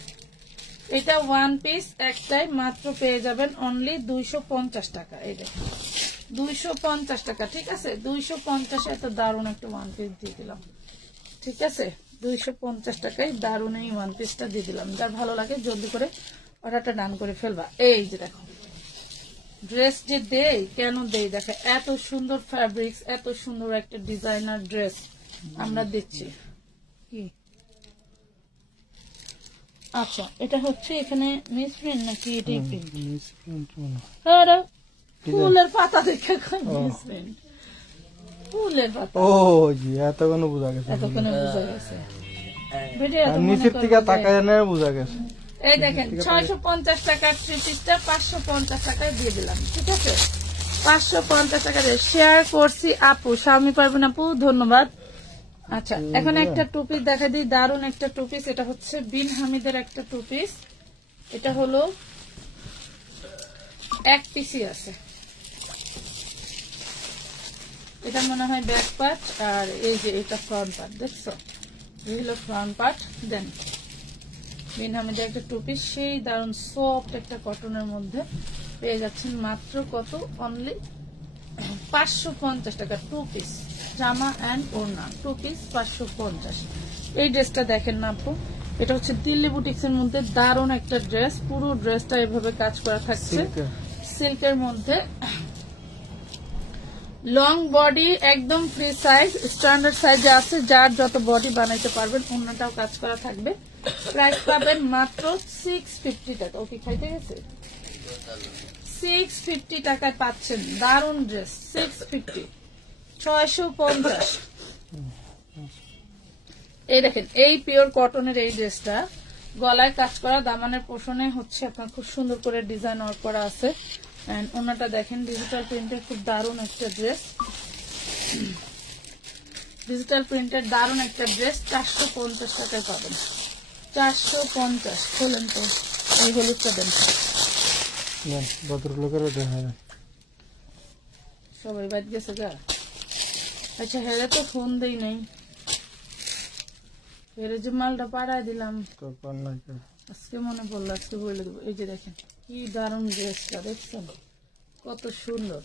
এটা 1 পিস একটাই, মাত্র পেয়ে যাবেন অনলি 250 টাকা। এই দেখেন 250 টাকা, ঠিক আছে? 250 এত দারুণ একটা 1 পিস দিয়ে দিলাম, ঠিক আছে? 250 টাকায় দারুণ এই 1 পিসটা দিয়ে দিলাম। যার ভালো লাগে জলদি করে অর্ডারটা ডান করে ফেলবা। এই যে দেখো ড্রেস যে দেই, কেন দেই দেখো, এত সুন্দর ফ্যাব্রিক্স, এত সুন্দর একটা ডিজাইনার ড্রেস আমরা দিচ্ছি। কি আচ্ছা, এটা হচ্ছে এখানে মিস প্রিন্ট নাকি এটাই প্রিন্ট? আরে ফুলের পাতা দেখে মিস প্রিন্ট, ফুলের পাতা। ও জি, এতক্ষণে বোঝা গেছে, ভিডিও নিচের থেকে তাকায় না বোঝা গেছে। এই দেখেন 650 টাকার 3 পিসটা 550 টাকায় দিয়ে দিলাম, ঠিক আছে? 550 টাকা দিয়ে শেয়ার করছি আপু। স্বামী পারবেন আপু, ধন্যবাদ। আচ্ছা, এখন একটা 2 পিস দেখা দিই, দারুণ একটা 2 পিস। এটা হচ্ছে বিন হামিদের একটা 2 পিস। এটা হলো 1 পিসি আছে, এটা মনে হয় ব্যাক পার্ট, আর এই যে এটা ফ্রন্ট পার্ট, দেখছো? এই হলো ফ্রন্ট পার্ট। দেন বিন হামিদের একটা টু পিস, সেই দারুণ সফট একটা কটনের মধ্যে পেয়ে যাচ্ছেন মাত্র কত, অনলি 550 টাকা টু পিস, জামা অ্যান্ড ওড়না টু পিস 550। এই ড্রেসটা দেখেন না আপু, এটা হচ্ছে দিল্লি বুটিক্স এর মধ্যে দারুণ একটা ড্রেস, পুরো ড্রেসটা এভাবে কাজ করা থাকছে সিল্কের মধ্যে, লং বডি, একদম ফ্রি সাইজ, স্ট্যান্ডার্ড সাইজে আছে, যার যত বডি বানাইতে পারবেন। ওড়নাটাও কাজ করা থাকবে। প্রাইস পাবেন মাত্র 650 টাকা। ওকে, খাইতে গেছে? 650 টাকায় পাচ্ছেন দারুণ ড্রেস, 650, 650। এই দেখেন, এই পিওর কটনের এই ড্রেসটা গলায় কাজ করা, দামানের পোষণে হচ্ছে আপনার খুব সুন্দর করে ডিজাইন ওয়ার্ক করা আছে। এন্ড ওনাটা দেখেন, ডিজিটাল প্রিন্টের খুব দারুণ একটা ড্রেস, ডিজিটাল প্রিন্টের দারুণ একটা ড্রেস 450 টাকায় পাবেন। 450। খোলেন তো, এই হলুদটা দেন, সবাই বাদ গেছে গা। আচ্ছা, হেরে তো ফোন দেই নাই, হেরে যে মালটা পাড়ায় দিলাম, আজকে মনে পড়লো, আজকে বলে দেবো। এই যে দেখেন কি দারুণ ড্রেসটা, দেখছেন কত সুন্দর।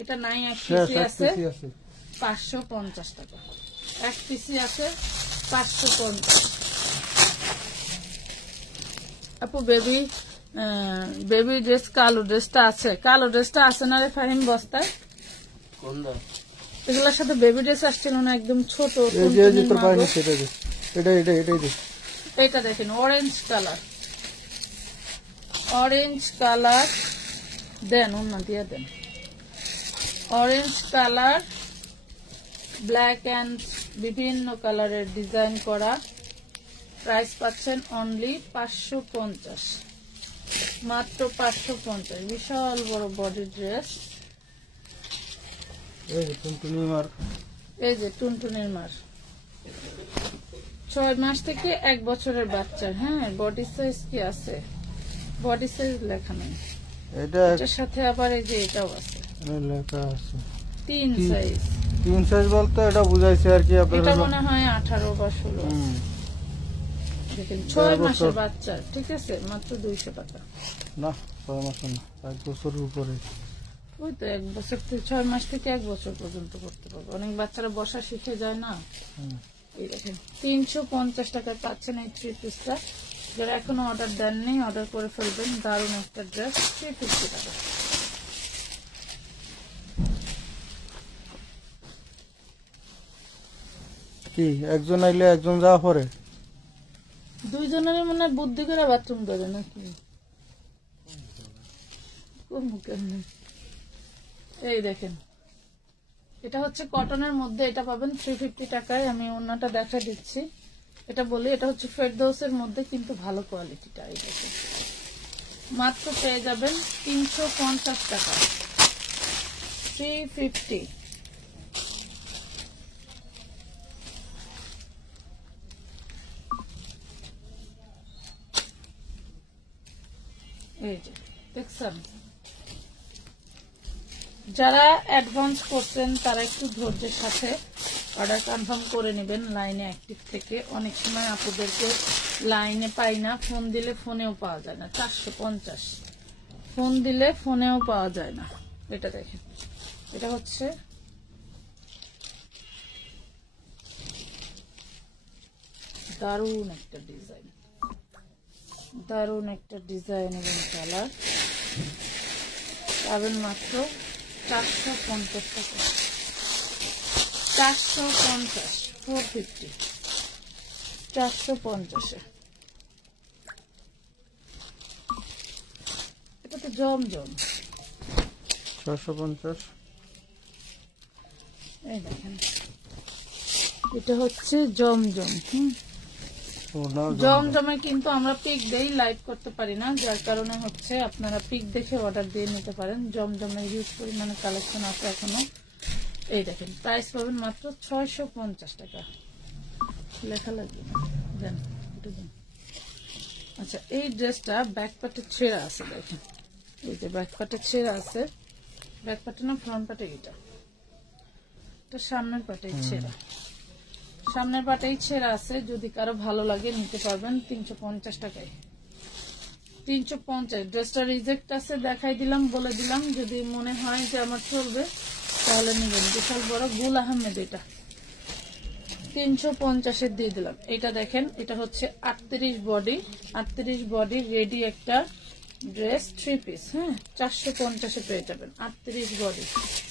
এটা নাই, এক পিসি আছে 550 টাকা, এক পিসি আছে 550। আপু বেবি ড্রেস, কালো ড্রেসটা আছে, কালো ড্রেসটা আছে না রে ফাহিম বস্তায়? এগুলোর সাথে বেবি ড্রেস আসছিল না, একদম ছোট। এটা দেখেন, অরেঞ্জ কালার, অরেঞ্জ কালার দেন, অন্য দিয়ে দেন, অরেঞ্জ কালার, ব্ল্যাক অ্যান্ড বিভিন্ন কালারের ডিজাইন করা। প্রাইস পাচ্ছেন অনলি 550, মাত্র 550। বিশাল বড় বডি ড্রেস, এই যে টুনটুনির মার, 6 মাস থেকে 1 বছরের বাচ্চার। হ্যাঁ, বডি সাইজ কি আছে? বডি সাইজ লেখা নেই, এটার সাথে আবার এই যে এটাও আছে, লেখা আছে 3 সাইজ। 3 সাইজ বলতে এটা বুঝাইছে আর কি, এটা মনে হয় 18 বা 16। দেখেন 6 মাসের বাচ্চা, ঠিক আছে, মাত্র 200 টাকা। না 6 মাস না, 1 বছরের উপরে। ওই তো 1 বছর থেকে 6 মাস থেকে 1 বছর পর্যন্ত করতে পারবে, অনেক বাচ্চারা বসা শিখে যায় না। এই দেখেন 350 টাকায় পাচ্ছেন এই 3 পিসটা। যারা এখনো অর্ডার দেননি, অর্ডার করে ফেলবেন। দারুণ একটা ড্রেস, 350 টাকা। কি একজন আইলে একজন যাওয়া পরে, দুইজনের মনে বুদ্ধি করে বাথরুম করে নাকি? এই দেখেন, এটা হচ্ছে কটনের মধ্যে, এটা পাবেন 350 টাকায়। আমি ওনাটা দেখা দিচ্ছি, এটা বলি, এটা হচ্ছে ফেরদৌসের মধ্যে, কিন্তু ভালো কোয়ালিটিটা। এই দেখেন, মাত্র পেয়ে যাবেন 350 টাকা, 350। এই যে দেখছেন, যারা অ্যাডভান্স করছেন তারা একটু ধৈর্যের সাথে অর্ডার কনফার্ম করে নেবেন লাইনে অ্যাক্টিভ থেকে। অনেক সময় আপুদেরকে লাইনে পাই না, ফোন দিলে ফোনেও পাওয়া যায় না। 450, ফোন দিলে ফোনেও পাওয়া যায় না। এটা দেখেন, এটা হচ্ছে দারুণ একটা ডিজাইন, দারুণ একটা ডিজাইন এবং কালার। পাবেন মাত্র 450 টাকা, 450, 450, 450-এ। এটা তো জমজম, 450। এই দেখেন, এটা হচ্ছে জমজম। জমজমে কিন্তু আমরা পিক দেই, লাইভ করতে পারি না, যার কারণে হচ্ছে আপনারা পিক দেখে অর্ডার দিয়ে নিতে পারেন। জমজমে হিউজ পরিমাণে কালেকশন আছে এখনো। এই দেখেন, প্রাইস পাবেন মাত্র 650 টাকা। লেখা লাগবে না, দেন এটা দেন। আচ্ছা, এই ড্রেসটা ব্যাক পার্টে ছেঁড়া আছে, দেখেন, এই যে ব্যাক পার্টে ছেঁড়া আছে। ব্যাক পার্টে না, ফ্রন্ট পার্টে, এটা সামনের পার্টে ছেঁড়া। সামনের পাটেই ছেঁড়া আছে, যদি কারো ভালো লাগে নিতে পারবেন 350 টাকায়। 350। ড্রেসটা রিজেক্ট আছে, দেখাই দিলাম, বলে দিলাম, যদি মনে হয় যে আমার চলবে তাহলে নিবেন। বিশাল বড় গুল আহমেদ, এটা 350 দিয়ে দিলাম। এটা দেখেন, এটা হচ্ছে 38 বডি, 38 বডি রেডি একটা ড্রেস 3 পিস। হ্যাঁ, 450 পেয়ে যাবেন। 38 বডি,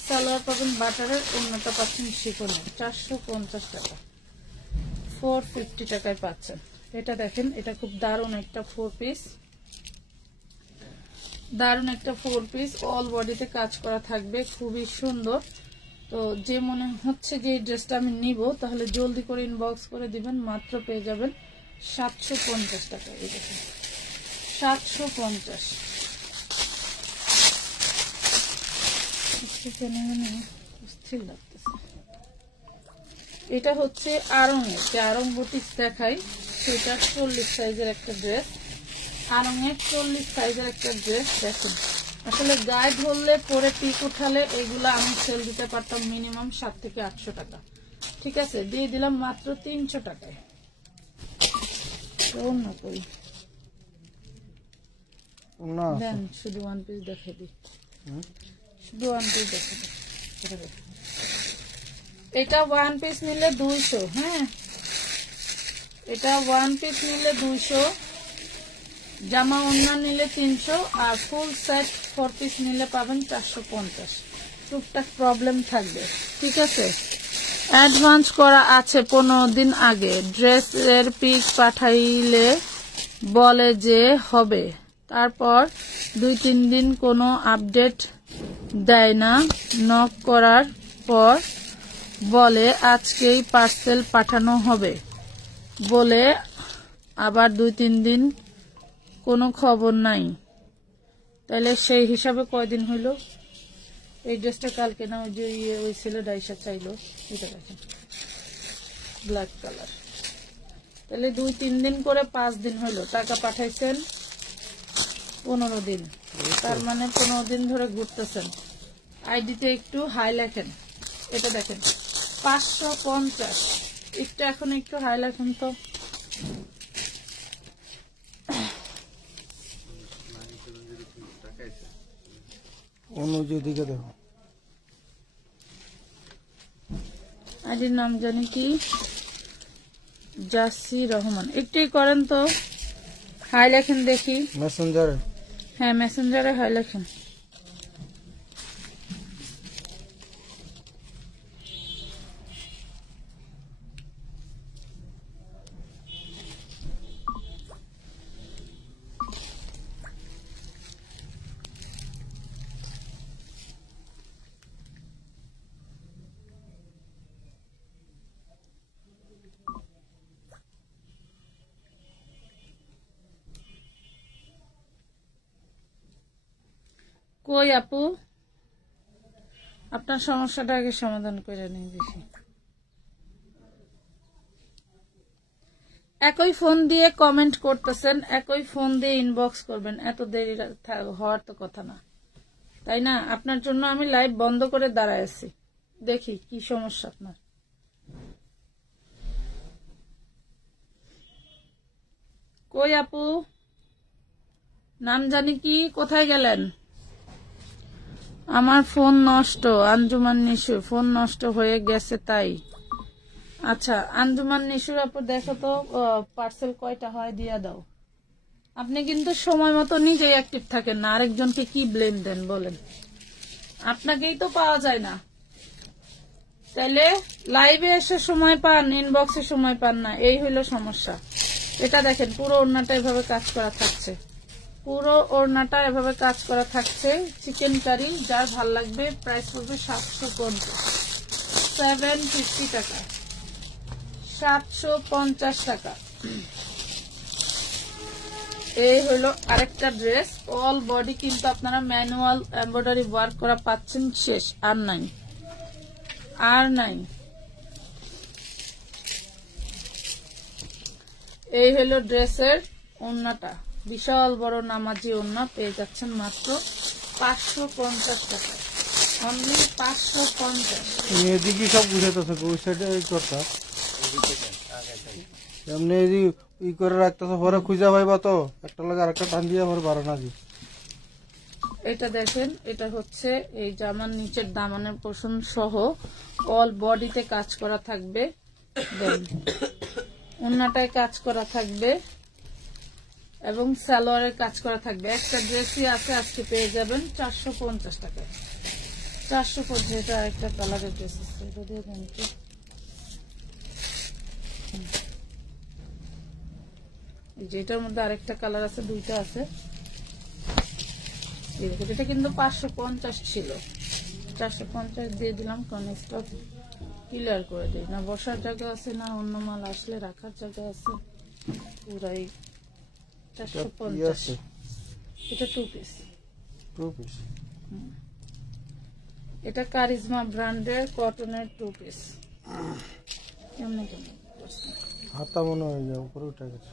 সালোয়ার পাবেন বাটারের, অন্যটা পাচ্ছেন শিফনের। 450 টাকা, 450 টাকায় পাচ্ছেন। এটা দেখেন, এটা খুব দারুণ একটা 4 পিস, দারুণ একটা 4 পিস, অল বডিতে কাজ করা থাকবে, খুবই সুন্দর। তো যে মনে হচ্ছে যে এই ড্রেসটা আমি নিব, তাহলে জলদি করে ইনবক্স করে দিবেন, মাত্র পেয়ে যাবেন 750 টাকা। এই দেখেন 750। স্থির লাগতেছে। এটা হচ্ছে আরঙের, যে আরং বুটিক্স দেখাই সেটা 40 সাইজের একটা ড্রেস, আরঙের 40 সাইজের একটা ড্রেস। দেখেন, আসলে গায়ে ধরলে পরে পিক উঠালে এগুলা আমি সেল দিতে পারতাম মিনিমাম 700 থেকে 800 টাকা। ঠিক আছে, দিয়ে দিলাম মাত্র 300 টাকায়। দেন শুধু 1 পিস দেখে দিই, শুধু 1 পিস দেখে দিই। এটা 1 পিস নিলে 200। হ্যাঁ, এটা 1 পিস নিলে 200, জামা ওড়না নিলে 300, আর ফুল সেট 4 পিস নিলে পাবেন 450। টুকটাক প্রবলেম থাকবে, ঠিক আছে। অ্যাডভান্স করা আছে 15 দিন আগে, ড্রেসের পিক পাঠাইলে বলে যে হবে, তারপর 2-3 দিন কোনো আপডেট দেয় না, নক করার পর বলে আজকেই পার্সেল পাঠানো হবে, বলে আবার 2-3 দিন কোনো খবর নাই। তাহলে সেই হিসাবে কয়দিন হইল? এই ড্রেসটা কালকে না, ওই যে ওই ছেলে ডাইসা চাইলো, এটা দেখেন ব্ল্যাক কালার। তাহলে 2-3 দিন করে 5 দিন হইল, টাকা পাঠাইছেন 15 দিন, তার মানে 15 দিন ধরে ঘুরতেছেন। আইডিতে একটু হাই লেখেন, এটা দেখেন 550। একটু এখন একটু হাই লেখেন তো। অনুযদিকে দেখো, আইডির নাম জানি কি, জাসি রহমান। একটুই করেন তো, হাই লেখেন দেখি মেসেঞ্জারে। হ্যাঁ, মেসেঞ্জারে হাই লেখেন। কই আপু, আপনার সমস্যাটা আগে সমাধান করে নিই বেশি। একই ফোন দিয়ে কমেন্ট করতেছেন, একই ফোন দিয়ে ইনবক্স করবেন, এত দেরি হওয়ার তো কথা না, তাই না? আপনার জন্য আমি লাইভ বন্ধ করে দাঁড়ায় আছি, দেখি কি সমস্যা আপনার। কই আপু, নাম জানি কি, কোথায় গেলেন? আমার ফোন নষ্ট, আঞ্জুমান নিশু, ফোন নষ্ট হয়ে গেছে তাই। আচ্ছা, আঞ্জুমান নিশুর আপু দেখো তো পার্সেল কয়টা হয়, দিয়া দাও। আপনি কিন্তু সময় মতো নিজেই অ্যাক্টিভ থাকেন না, আরেকজনকে কি ব্লেম দেন বলেন? আপনাকেই তো পাওয়া যায় না, তাইলে লাইভে এসে সময় পান, ইনবক্সে সময় পান না, এই হইল সমস্যা। এটা দেখেন, পুরো ওড়নাটা এভাবে কাজ করা থাকছে, পুরো ওড়নাটা এভাবে কাজ করা থাকছে। চিকেন কারি, যার ভাল লাগবে, প্রাইস পড়বে 750 টাকা, 750 টাকা। এই হলো আরেকটা ড্রেস, অল বডি কিন্তু আপনারা ম্যানুয়াল এমব্রয়ডারি ওয়ার্ক করা পাচ্ছেন, শেষ আর নাই, আর নাই। এই হলো ড্রেসের ওড়নাটা, বিশাল বড় নামাজি ওড়না, পেয়ে যাচ্ছেন মাত্র 550 টাকা, অনলি 550। এদিকে সব বুঝাইতেছে, ওই সাইডে এই কথা এমনি ই করে রাখতেছে, পরে খুঁজা পাইবা তো একটা লাগে আরেকটা টান দিয়ে পরে বারো না। এটা দেখেন, এটা হচ্ছে এই জামার নিচের দামানের পোষণ সহ অল বডিতে কাজ করা থাকবে, ওন্নাটায় কাজ করা থাকবে এবং সালোয়ারের কাজ করা থাকবে। একটা ড্রেসই আছে আজকে পেয়ে যাবেন 450 টাকায়। 450। এটা একটা কালারের ড্রেস আছে, এটা দিয়ে দেন কি। যেটার মধ্যে আরেকটা কালার আছে, দুইটা আছে। এটা কিন্তু 550 ছিল, 450 দিয়ে দিলাম। কারণ স্টক ক্লিয়ার করে দিই না, বসার জায়গা আছে না, অন্য মাল আসলে রাখার জায়গা আছে। পুরাই 450। এটা 2 পিস। এটা কারিজমা ব্র্যান্ডের কটনের 2 পিস। কেমন কেমন হাতা মনে হয়ে যায় উপরে উঠে গেছে,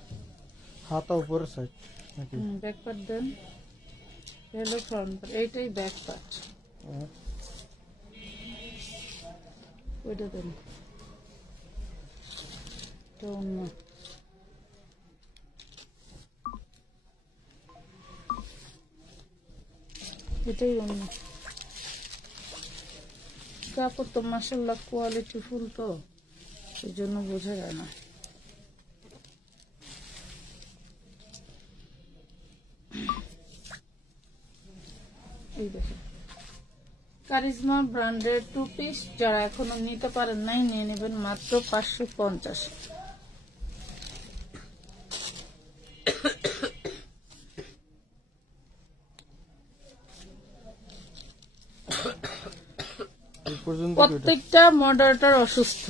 হাতা উপরে সাইড নাকি? Back part then, hello front part, এইটাই ব্যাক পার্ট। ওইটা দেন, এটা অন্য। এটাই অন্য কাপড় তো মাশাআল্লাহ কোয়ালিটি ফুল, তো এই জন্য বোঝা যায় না। এই দেখেন কারিজমা ব্র্যান্ডের 2 পিস, যারা এখনো নিতে পারেন নাই নিয়ে নেবেন মাত্র 550। প্রত্যেকটা মডারেটর অসুস্থ,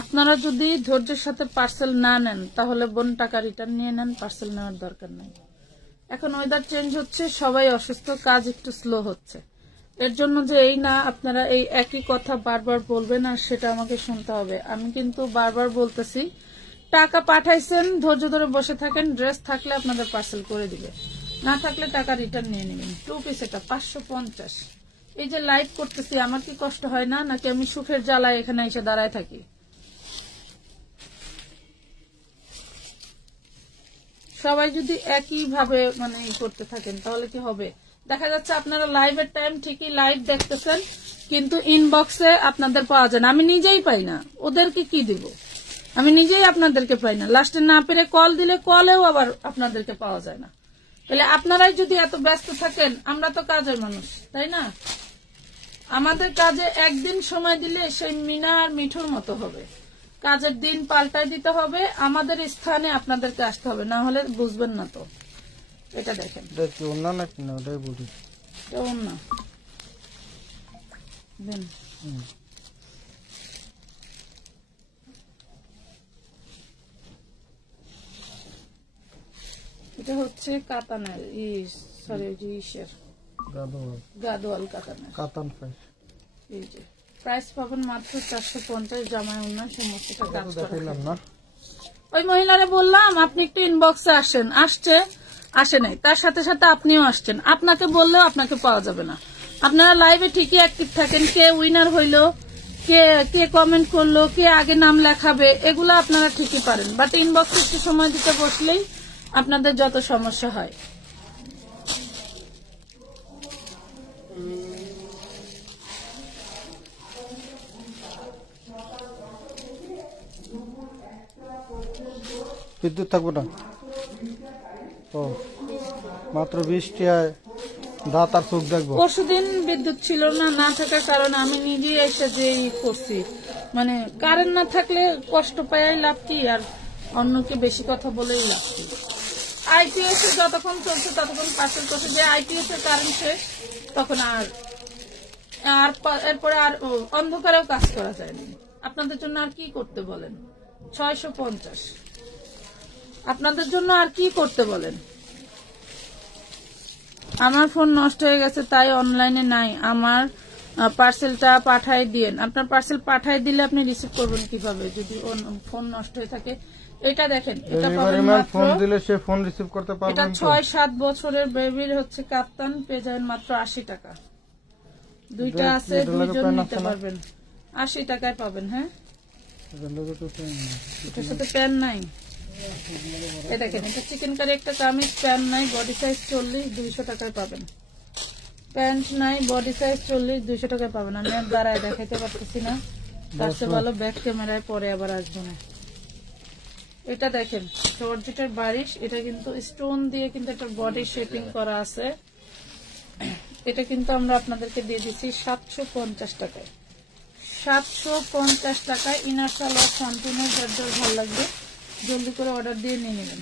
আপনারা যদি ধৈর্যের সাথে পার্সেল না নেন তাহলে বোন টাকা রিটার্ন নিয়ে নেন, পার্সেল নেওয়ার দরকার নাই। এখন ওয়েদার চেঞ্জ হচ্ছে, সবাই অসুস্থ, কাজ একটু স্লো হচ্ছে। এর জন্য যে এই না আপনারা এই একই কথা বারবার বলবেন আর সেটা আমাকে শুনতে হবে। আমি কিন্তু বারবার বলতেছি, টাকা পাঠাইছেন, ধৈর্য ধরে বসে থাকেন, ড্রেস থাকলে আপনাদের পার্সেল করে দিবে, না থাকলে টাকা রিটার্ন নিয়ে নেবেন। 2 পিস এটা 550। এই যে লাইভ করতেছি, আমার কি কষ্ট হয় না, নাকি আমি সুখের জ্বালায় এখানে এসে দাঁড়ায় থাকি? সবাই যদি একই ভাবে মানে করতে থাকেন তাহলে কি হবে? দেখা যাচ্ছে আপনারা লাইভের টাইম ঠিকই লাইভ দেখতেছেন, কিন্তু ইনবক্সে আপনাদের পাওয়া যায় না। আমি নিজেই পাই না, ওদেরকে কি দিব? আমি নিজেই আপনাদেরকে পাই না। লাস্টে না পেরে কল দিলে কলেও আবার আপনাদেরকে পাওয়া যায় না। তাহলে আপনারাই যদি এত ব্যস্ত থাকেন, আমরা তো কাজের মানুষ, তাই না? আমাদের কাজে একদিন সময় দিলে সেই মিনা আর মিঠুর মতো হবে। কাজের দিন পাল্টাই দিতে হবে, আমাদের স্থানে আপনাদেরকে আসতে হবে, না হলে বুঝবেন না। তো এটা দেখেন, এটা হচ্ছে কাতানের গাদোয়াল কাতান। এই যে প্রাইস পাবেন মাত্র 450। জামাই উন্নয়ন সমস্তটা কাজ করা। ওই মহিলারে বললাম আপনি একটু ইনবক্সে আসেন, আসে নাই, তার সাথে সাথে আপনিও আসছেন। আপনাকে বললেও আপনাকে পাওয়া যাবে না। আপনারা লাইভে ঠিকই অ্যাক্টিভ থাকেন, কে উইনার হইলো, কে কমেন্ট করলো, কে আগে নাম লেখাবে, এগুলো আপনারা ঠিকই পারেন, বাট ইনবক্সে একটু সময় দিতে বসলেই আপনাদের যত সমস্যা হয়। বিদ্যুৎ থাকবে না, ও মাত্র 20 টাকায় দাঁত আর চোখ দেখবো। পরশুদিন বিদ্যুৎ ছিল না, না থাকার কারণে আমি নিজেই এসে যে করছি, মানে কারেন্ট না থাকলে কষ্ট পাই লাভ কি, আর অন্যকে বেশি কথা বলেই লাভ কি। আইপিএস এ যতক্ষণ চলছে ততক্ষণ পার্সেল করছে, যে আইপিএস এর কারেন্ট শেষ তখন আর এরপরে আর অন্ধকারেও কাজ করা যায়নি। আপনাদের জন্য আর কি করতে বলেন? 650 আপনাদের জন্য আর কি করতে বলেন? আমার ফোন নষ্ট হয়ে গেছে তাই অনলাইনে নাই, আমার পার্সেলটা পাঠাই দিয়েন। আপনার পার্সেল পাঠাই দিলে আপনি রিসিভ করবেন কিভাবে যদি ফোন নষ্ট হয়ে থাকে? এটা দেখেন, এটা পাবেন মাত্র, ফোন দিলে সে ফোন রিসিভ করতে পারবে। এটা 6-7 বছরের বেবির হচ্ছে কাপ্তান, পেয়ে যাবেন মাত্র 80 টাকা। দুইটা আছে, দুইজন নিতে পারবেন, 80 টাকায় পাবেন। হ্যাঁ, এটার সাথে প্যান্ট নাই। এই দেখেন, এটা চিকেন কারি একটা কামিজ, প্যান্ট নাই, বডি সাইজ 40, 200 টাকায় পাবেন। প্যান্ট নাই, বডি সাইজ 40, 200 টাকায় পাবেন। আমি আর দাঁড়ায় দেখাইতে পারতেছি না, কাছে ভালো ব্যাক ক্যামেরায় পরে আবার আসবো না। এটা দেখেন জর্জেটের বারিশ, এটা কিন্তু স্টোন দিয়ে কিন্তু একটা বডি শেপিং করা আছে। এটা কিন্তু আমরা আপনাদেরকে দিয়ে দিচ্ছি 750 টাকায়। 750 টাকায় ইনার সালোয়ার সম্পূর্ণ, যার যার ভালো লাগবে জলদি করে অর্ডার দিয়ে নিয়ে নেবেন।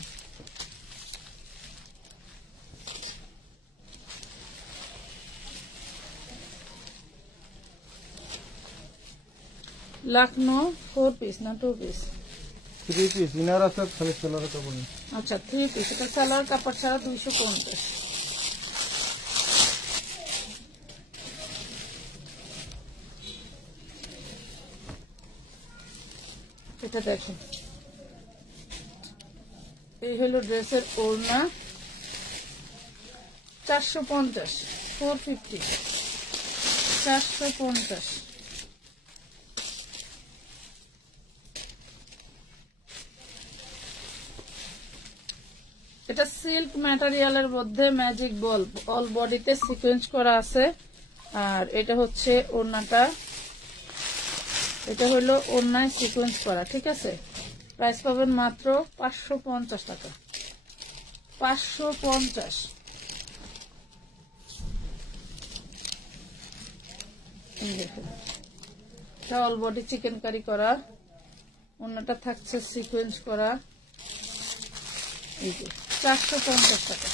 লাখনো 4 পিস না 2 পিস? 3 পিস ইনার আছে, খালি সালোয়ার কাপড়। আচ্ছা 3 পিস, এটা সালোয়ার কাপড় ছাড়া 250। এটা দেখেন, এই হলো ড্রেসের ওড়না, 450, 450, 450। এটা সিল্ক ম্যাটেরিয়ালের মধ্যে ম্যাজিক বল, অল বডিতে সিকোয়েন্স করা আছে। আর এটা হচ্ছে ওড়নাটা, এটা হলো ওড়নায় সিকোয়েন্স করা, ঠিক আছে। প্রাইস পাবেন মাত্র 550 টাকা, 550। দেখুন, এটা অল বডি চিকেন কারি করা, ওড়নাটা থাকছে সিকোয়েন্স করা। এই যে 450 টাকা।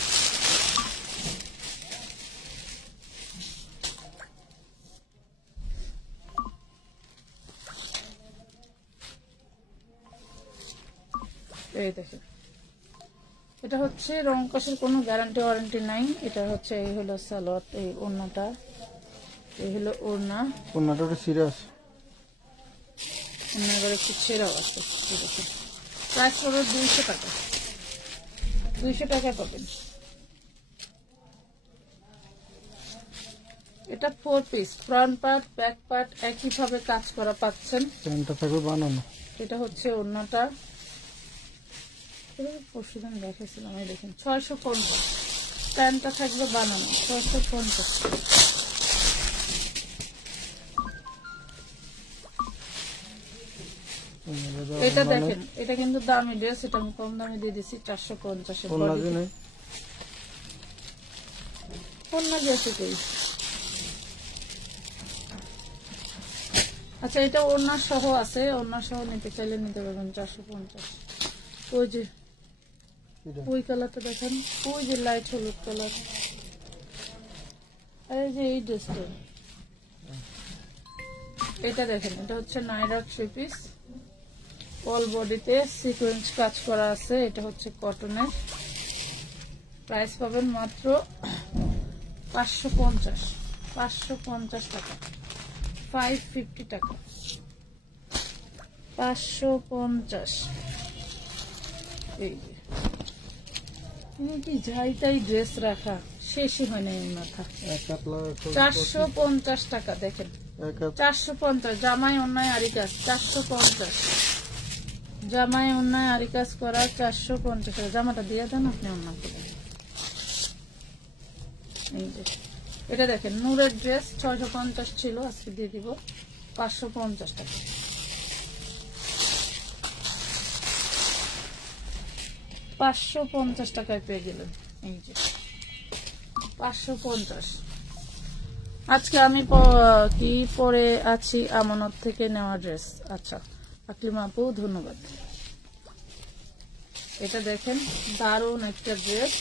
এই দেখেন, এটা হচ্ছে রং কষের কোনো গ্যারান্টি ওয়ারেন্টি নাই। এটা হচ্ছে, এই হলো সালোয়ার, এই ওড়নাটা, এই হলো ওড়না। ওড়নাটা একটু সিরিয়াস, ওড়নার একটু ছেঁড়াও আছে। প্রাইস পড়বে 200 টাকা, 200 টাকা পাবেন। এটা 4 piece, front part back part একই ভাবে কাজ করা পাচ্ছেন। প্যান্টটা থাকবে বানানো। এটা হচ্ছে ওড়নাটা, পরশুদিন দেখেছিলাম। এই দেখেন 650, প্যান্টটা থাকবে বানানো 650। এটা দেখেন, এটা কিন্তু দামি ড্রেস, এটা আমি কম দামে দিয়ে দিচ্ছি 450 এর। ওড়না গেছে কই? আচ্ছা, এটা ওড়না সহ আছে, ওড়না সহ নিতে চাইলে নিতে পারবেন 450। ওই যে ওই কালারটা দেখেন, ওই যে লাইট হলুদ কালার, এই যে এই ড্রেসটা, এটা দেখেন, এটা হচ্ছে নাইরা 3 পিস, অল বডিতে সিকোয়েন্স কাজ করা আছে। এটা হচ্ছে কটনের, প্রাইস পাবেন মাত্র 550, 550 টাকা, 550 টাকা, 550। এই কি যাইতাই ড্রেস রাখা শেষই হয় না এই মাথা। 450 টাকা দেখেন, 450। জামাই অন্যায় আরি কাজ 450, জামাই অন্যায় আরি কাজ করা 450 টাকা। জামাটা দিয়ে দেন আপনি অন্যায় করে। এই যে এটা দেখেন, নূরের ড্রেস 650 ছিল, আজকে দিয়ে দিব 550 টাকা। $550 টাকায় পেয়ে গেলেন। এই যে 550। আজকে আমি কি পরে আছি, আমানত থেকে নেওয়া ড্রেস। আচ্ছা আকলিমা আপু, ধন্যবাদ। এটা দেখেন, দারুণ একটা ড্রেস,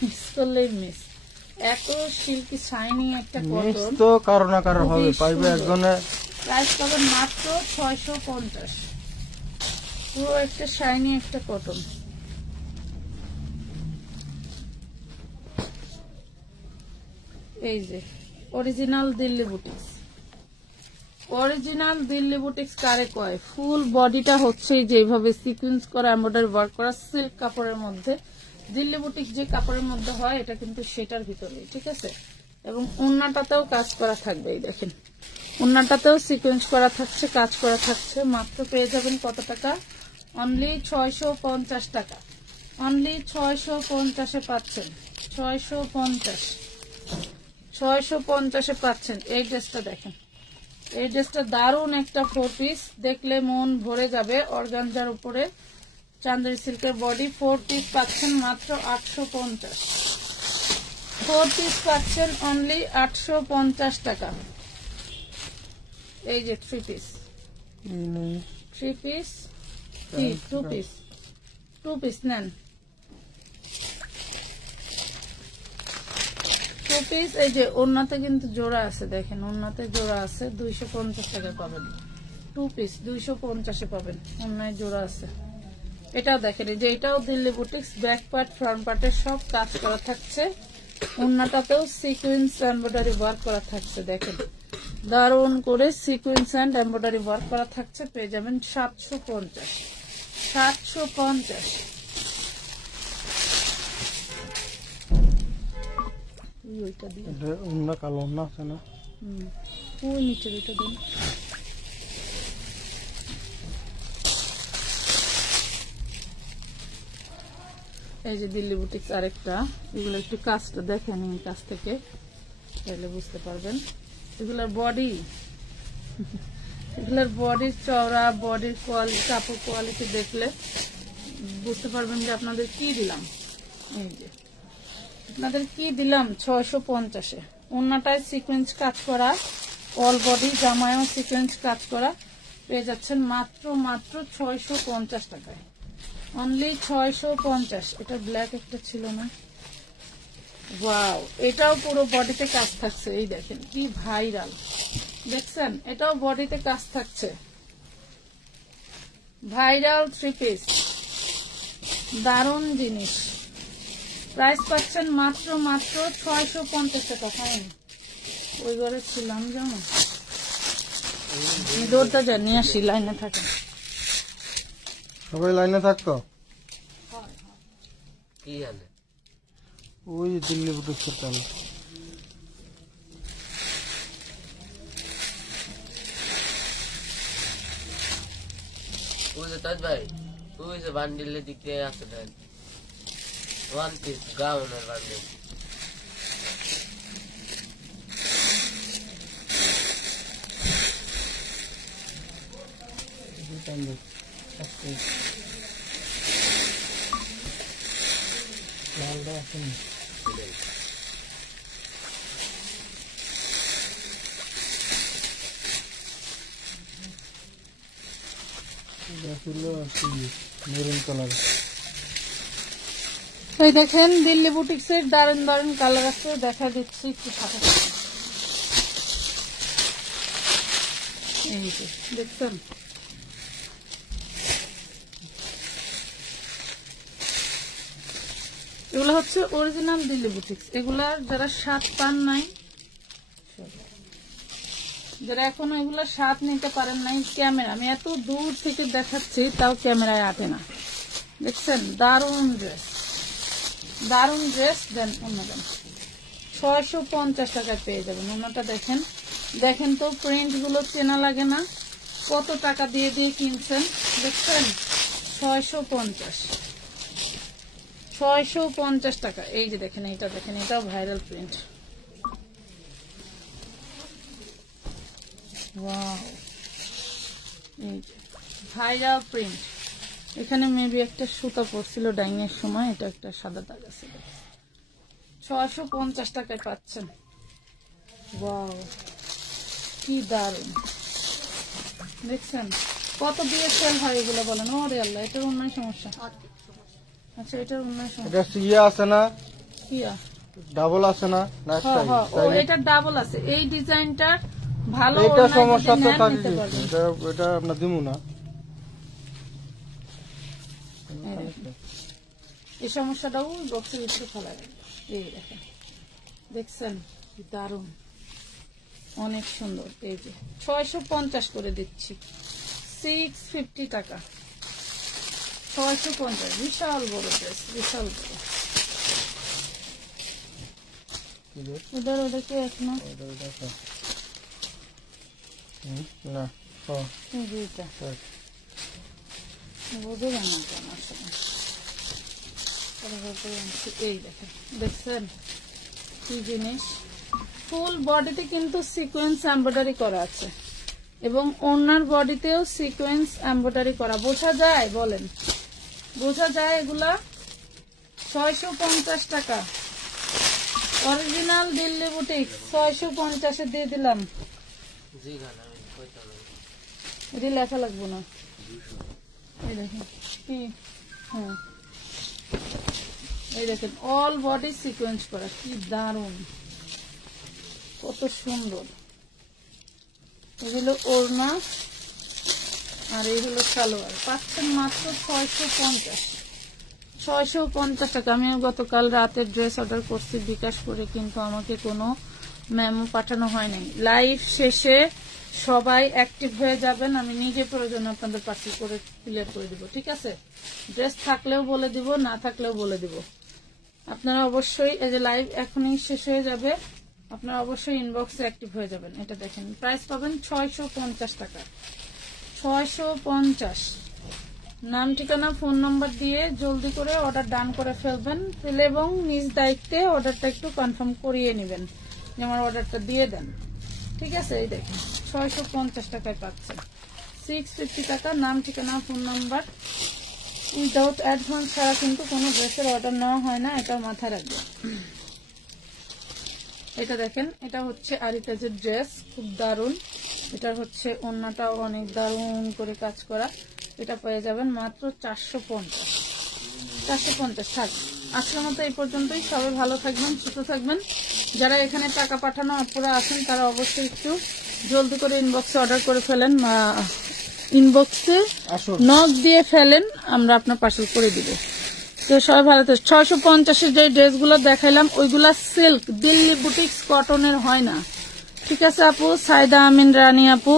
মিস করলেই মিস। এত সিল্কি শাইনি একটা কটন, তো কারো না কারো হবে, পাইবে একজনে। প্রাইস পাবেন মাত্র 650, পুরো একটা শাইনি একটা কটন। এই যে original Delhi boutiques, original Delhi boutiques কারে কয়? ফুল বডিটা হচ্ছে যেভাবে সিকোয়েন্স করা এমব্রয়ডারি ওয়ার্ক করা সিল্ক কাপড়ের মধ্যে, দিল্লি বুটিক্স যে কাপড়ের মধ্যে হয় এটা কিন্তু সেটার ভিতরে, ঠিক আছে। এবং ওড়নাটাতেও কাজ করা থাকবে। এই দেখেন, ওন্নাটাতেও সিকোয়েন্স করা থাকছে, কাজ করা থাকছে। মাত্র পেয়ে যাবেন কত টাকা? অনলি 650 টাকা। অনলি 650-এ পাচ্ছেন। 650-এ পাচ্ছেন। এই ড্রেসটা দেখেন, এই ড্রেসটা দারুণ একটা 4 পিস, দেখলে মন ভরে যাবে। অর্গানজার উপরে চান্দেরি সিল্কের বডি, 4 পিস পাচ্ছেন মাত্র 850। 4 পিস পাচ্ছেন অনলি 850 টাকা। এই যে 3 পিস, 3 পিস কি 2 পিস, 2 পিস নেন, 2 পিস। এই যে ওন্নাতে কিন্তু জোড়া আছে, দেখেন ওন্নাতে জোড়া আছে, 250 টাকা পাবেন। 2 পিস 250-এ পাবেন, ওন্নায় জোড়া আছে। এটাও দেখেন, এই যে এটাও Delhi boutiques, back part front পার্টে সব কাজ করা থাকছে। ওন্নাটাতেও সিকোয়েন্স এমব্রয়ডারি ওয়ার্ক করা থাকছে, দেখেন দারুণ করে সিকোয়েন্স এন্ড এমব্রয়ডারি ওয়ার্ক করা থাকছে। পেয়ে যাবেন 750। 750। ওইটা দিয়ে ওন্না কালো ওন্না আছে না, ওই নিচে দুটো দিন। এই যে দিল্লি বুটিক্স আরেকটা, এগুলো একটু কাজটা দেখেন এই কাছ থেকে, তাহলে বুঝতে পারবেন। এগুলোর বডি, এগুলোর বডির চওড়া, বডির কোয়ালিটি, কাপড় কোয়ালিটি দেখলে বুঝতে পারবেন যে আপনাদের কি দিলাম। এই যে আপনাদের কি দিলাম 650-এ। ওন্নাটায় সিকোয়েন্স কাজ করা, অল বডি জামায়ও সিকোয়েন্স কাজ করা, পেয়ে যাচ্ছেন মাত্র 650 টাকায়। অনলি 650। এটা ব্ল্যাক একটা ছিল না, ওয়াও, এটাও পুরো বডিতে কাজ থাকছে। এই দেখেন কি ভাইরাল, দেখছেন? এটাও বডিতে কাজ থাকছে, ভাইরাল 3 পিস, দারুণ জিনিস। প্রাইস পাচ্ছেন মাত্র 650 টাকা। ফাইন, ওই ঘরে ছিলাম যেমন দৌড়টা যা নিয়ে আসি, লাইনে থাকে। সবাই লাইনে থাকতো। কি জানে ওই দিল্লি বুটিক্সের কালো। ওই যে তাজ ভাই, ওই যে বান্ডিলের দিক দিয়ে আছে দেন, 1 পিস গাউনের বান্ডিল। লালটা আছে না, মেরুন কালার। এই দেখেন দিল্লি বুটিক্সের দারুণ দারুণ কালার আছে, দেখা দিচ্ছি একটু সাথে সাথে। এই যে দেখছেন, এগুলো হচ্ছে অরিজিনাল দিল্লি বুটিক্স। এগুলার যারা স্বাদ পান নাই, যারা এখনো এগুলা স্বাদ নিতে পারেন নাই, ক্যামেরা আমি এত দূর থেকে দেখাচ্ছি তাও ক্যামেরায় আটে না। দেখছেন দারুণ ড্রেস, দারুণ ড্রেস। দেন অন্য দেন 650 টাকায় পেয়ে যাবেন। অন্যটা দেখেন, দেখেন তো প্রিন্ট গুলো চেনা লাগে না, কত টাকা দিয়ে দিয়ে কিনছেন। দেখছেন 650 টাকা। এই যে দেখেন, এটা দেখেন, এটাও ভাইরাল প্রিন্ট। ওয়াও, এই যে ভাইরাল প্রিন্ট। এখানে মেবি একটা সুতা পড়ছিল ডাইং এর সময়, এটা একটা সাদা দাগ আছে। 650 টাকায় পাচ্ছেন। ওয়াও, কি দারুন, দেখছেন কত দিয়ে সেল হয় এগুলো বলেন। ওরে আল্লাহ, এটার অন্যায় সমস্যা। আচ্ছা, এটার অন্যায় সমস্যা। এটা ইয়ে আছে না, কি ডাবল আছে না? ও, এটা ডাবল আছে। এই ডিজাইনটা ভালো, এটা সমস্যা তো থাকে, নিতে পারবেন। এটা আমরা দিমু না। এই সমস্যাটাও বক্সের ভিতরে ফেলা যায়। এই দেখেন, দেখছেন কি দারুন, অনেক সুন্দর। এই যে 650 করে দিচ্ছি, 650 টাকা। 650, বিশাল বড় ড্রেস, বিশাল বড়। ওদের ওদেরকে এখনো না ও এই যে এটা বোঝো না কেন আসলে এই দেখেন, দেখছেন কি জিনিস। ফুল বডিতে কিন্তু সিকোয়েন্স এমব্রয়ডারি করা আছে এবং ওনার বডিতেও সিকোয়েন্স এমব্রয়ডারি করা। বোঝা যায়? বলেন বোঝা যায়? এগুলা 650 টাকা অরিজিনাল দিল্লি বুটিক, 650 দিয়ে দিলাম। এটি লেখা লাগবো না। এই দেখেন কি, হ্যাঁ এই দেখেন অল বডি সিকোয়েন্স করা, কি দারুন, কত সুন্দর। এগুলো ওড়না আর এই হলো সালোয়ার। পাচ্ছেন মাত্র 650 টাকা। আমি গতকাল রাতে ড্রেস অর্ডার করছি বিকাশ করে, কিন্তু আমাকে কোনো মেমো পাঠানো হয় নাই। লাইভ শেষে সবাই অ্যাক্টিভ হয়ে যাবেন, আমি নিজে প্রয়োজন আপনাদের পার্সেল করে ক্লিয়ার করে দিব, ঠিক আছে? ড্রেস থাকলেও বলে দিব, না থাকলেও বলে দিব। আপনারা অবশ্যই, এই যে লাইভ এখনই শেষ হয়ে যাবে, আপনারা অবশ্যই ইনবক্সে অ্যাক্টিভ হয়ে যাবেন। এটা দেখেন প্রাইস পাবেন 650 টাকা, 650। নাম ঠিকানা ফোন নাম্বার দিয়ে জলদি করে অর্ডার ডান করে ফেলবেন এবং নিজ দায়িত্বে অর্ডারটা একটু কনফার্ম করিয়ে নেবেন যে আমার অর্ডারটা দিয়ে দেন, ঠিক আছে? এই দেখেন 650 টাকায় পাচ্ছেন। 650 টাকা। নাম ঠিকানা ফোন নাম্বার, উইদাউট অ্যাডভান্স ছাড়া কিন্তু কোনো ড্রেসের অর্ডার নেওয়া হয় না, এটা মাথায় রাখবেন। এটা দেখেন, এটা হচ্ছে আরিতাজের ড্রেস, খুব দারুন। এটা হচ্ছে ওড়নাটাও অনেক দারুন করে কাজ করা। এটা পেয়ে যাবেন মাত্র 450 থাক। আজকের মতো এই পর্যন্তই। সবাই ভালো থাকবেন, সুস্থ থাকবেন। যারা এখানে টাকা পাঠানো আপনারা আছেন তারা অবশ্যই একটু জলদি করে ইনবক্সে অর্ডার করে ফেলেন, ইনবক্সে নক দিয়ে ফেলেন, আমরা আপনার পার্সেল করে দিব। তো সবাই ভালো থাকবেন। 650 যে ড্রেসগুলো দেখাইলাম ওইগুলা সিল্ক, দিল্লি বুটিক্স কটনের হয় না, ঠিক আছে আপু? সাইদা আমিন রানী আপু।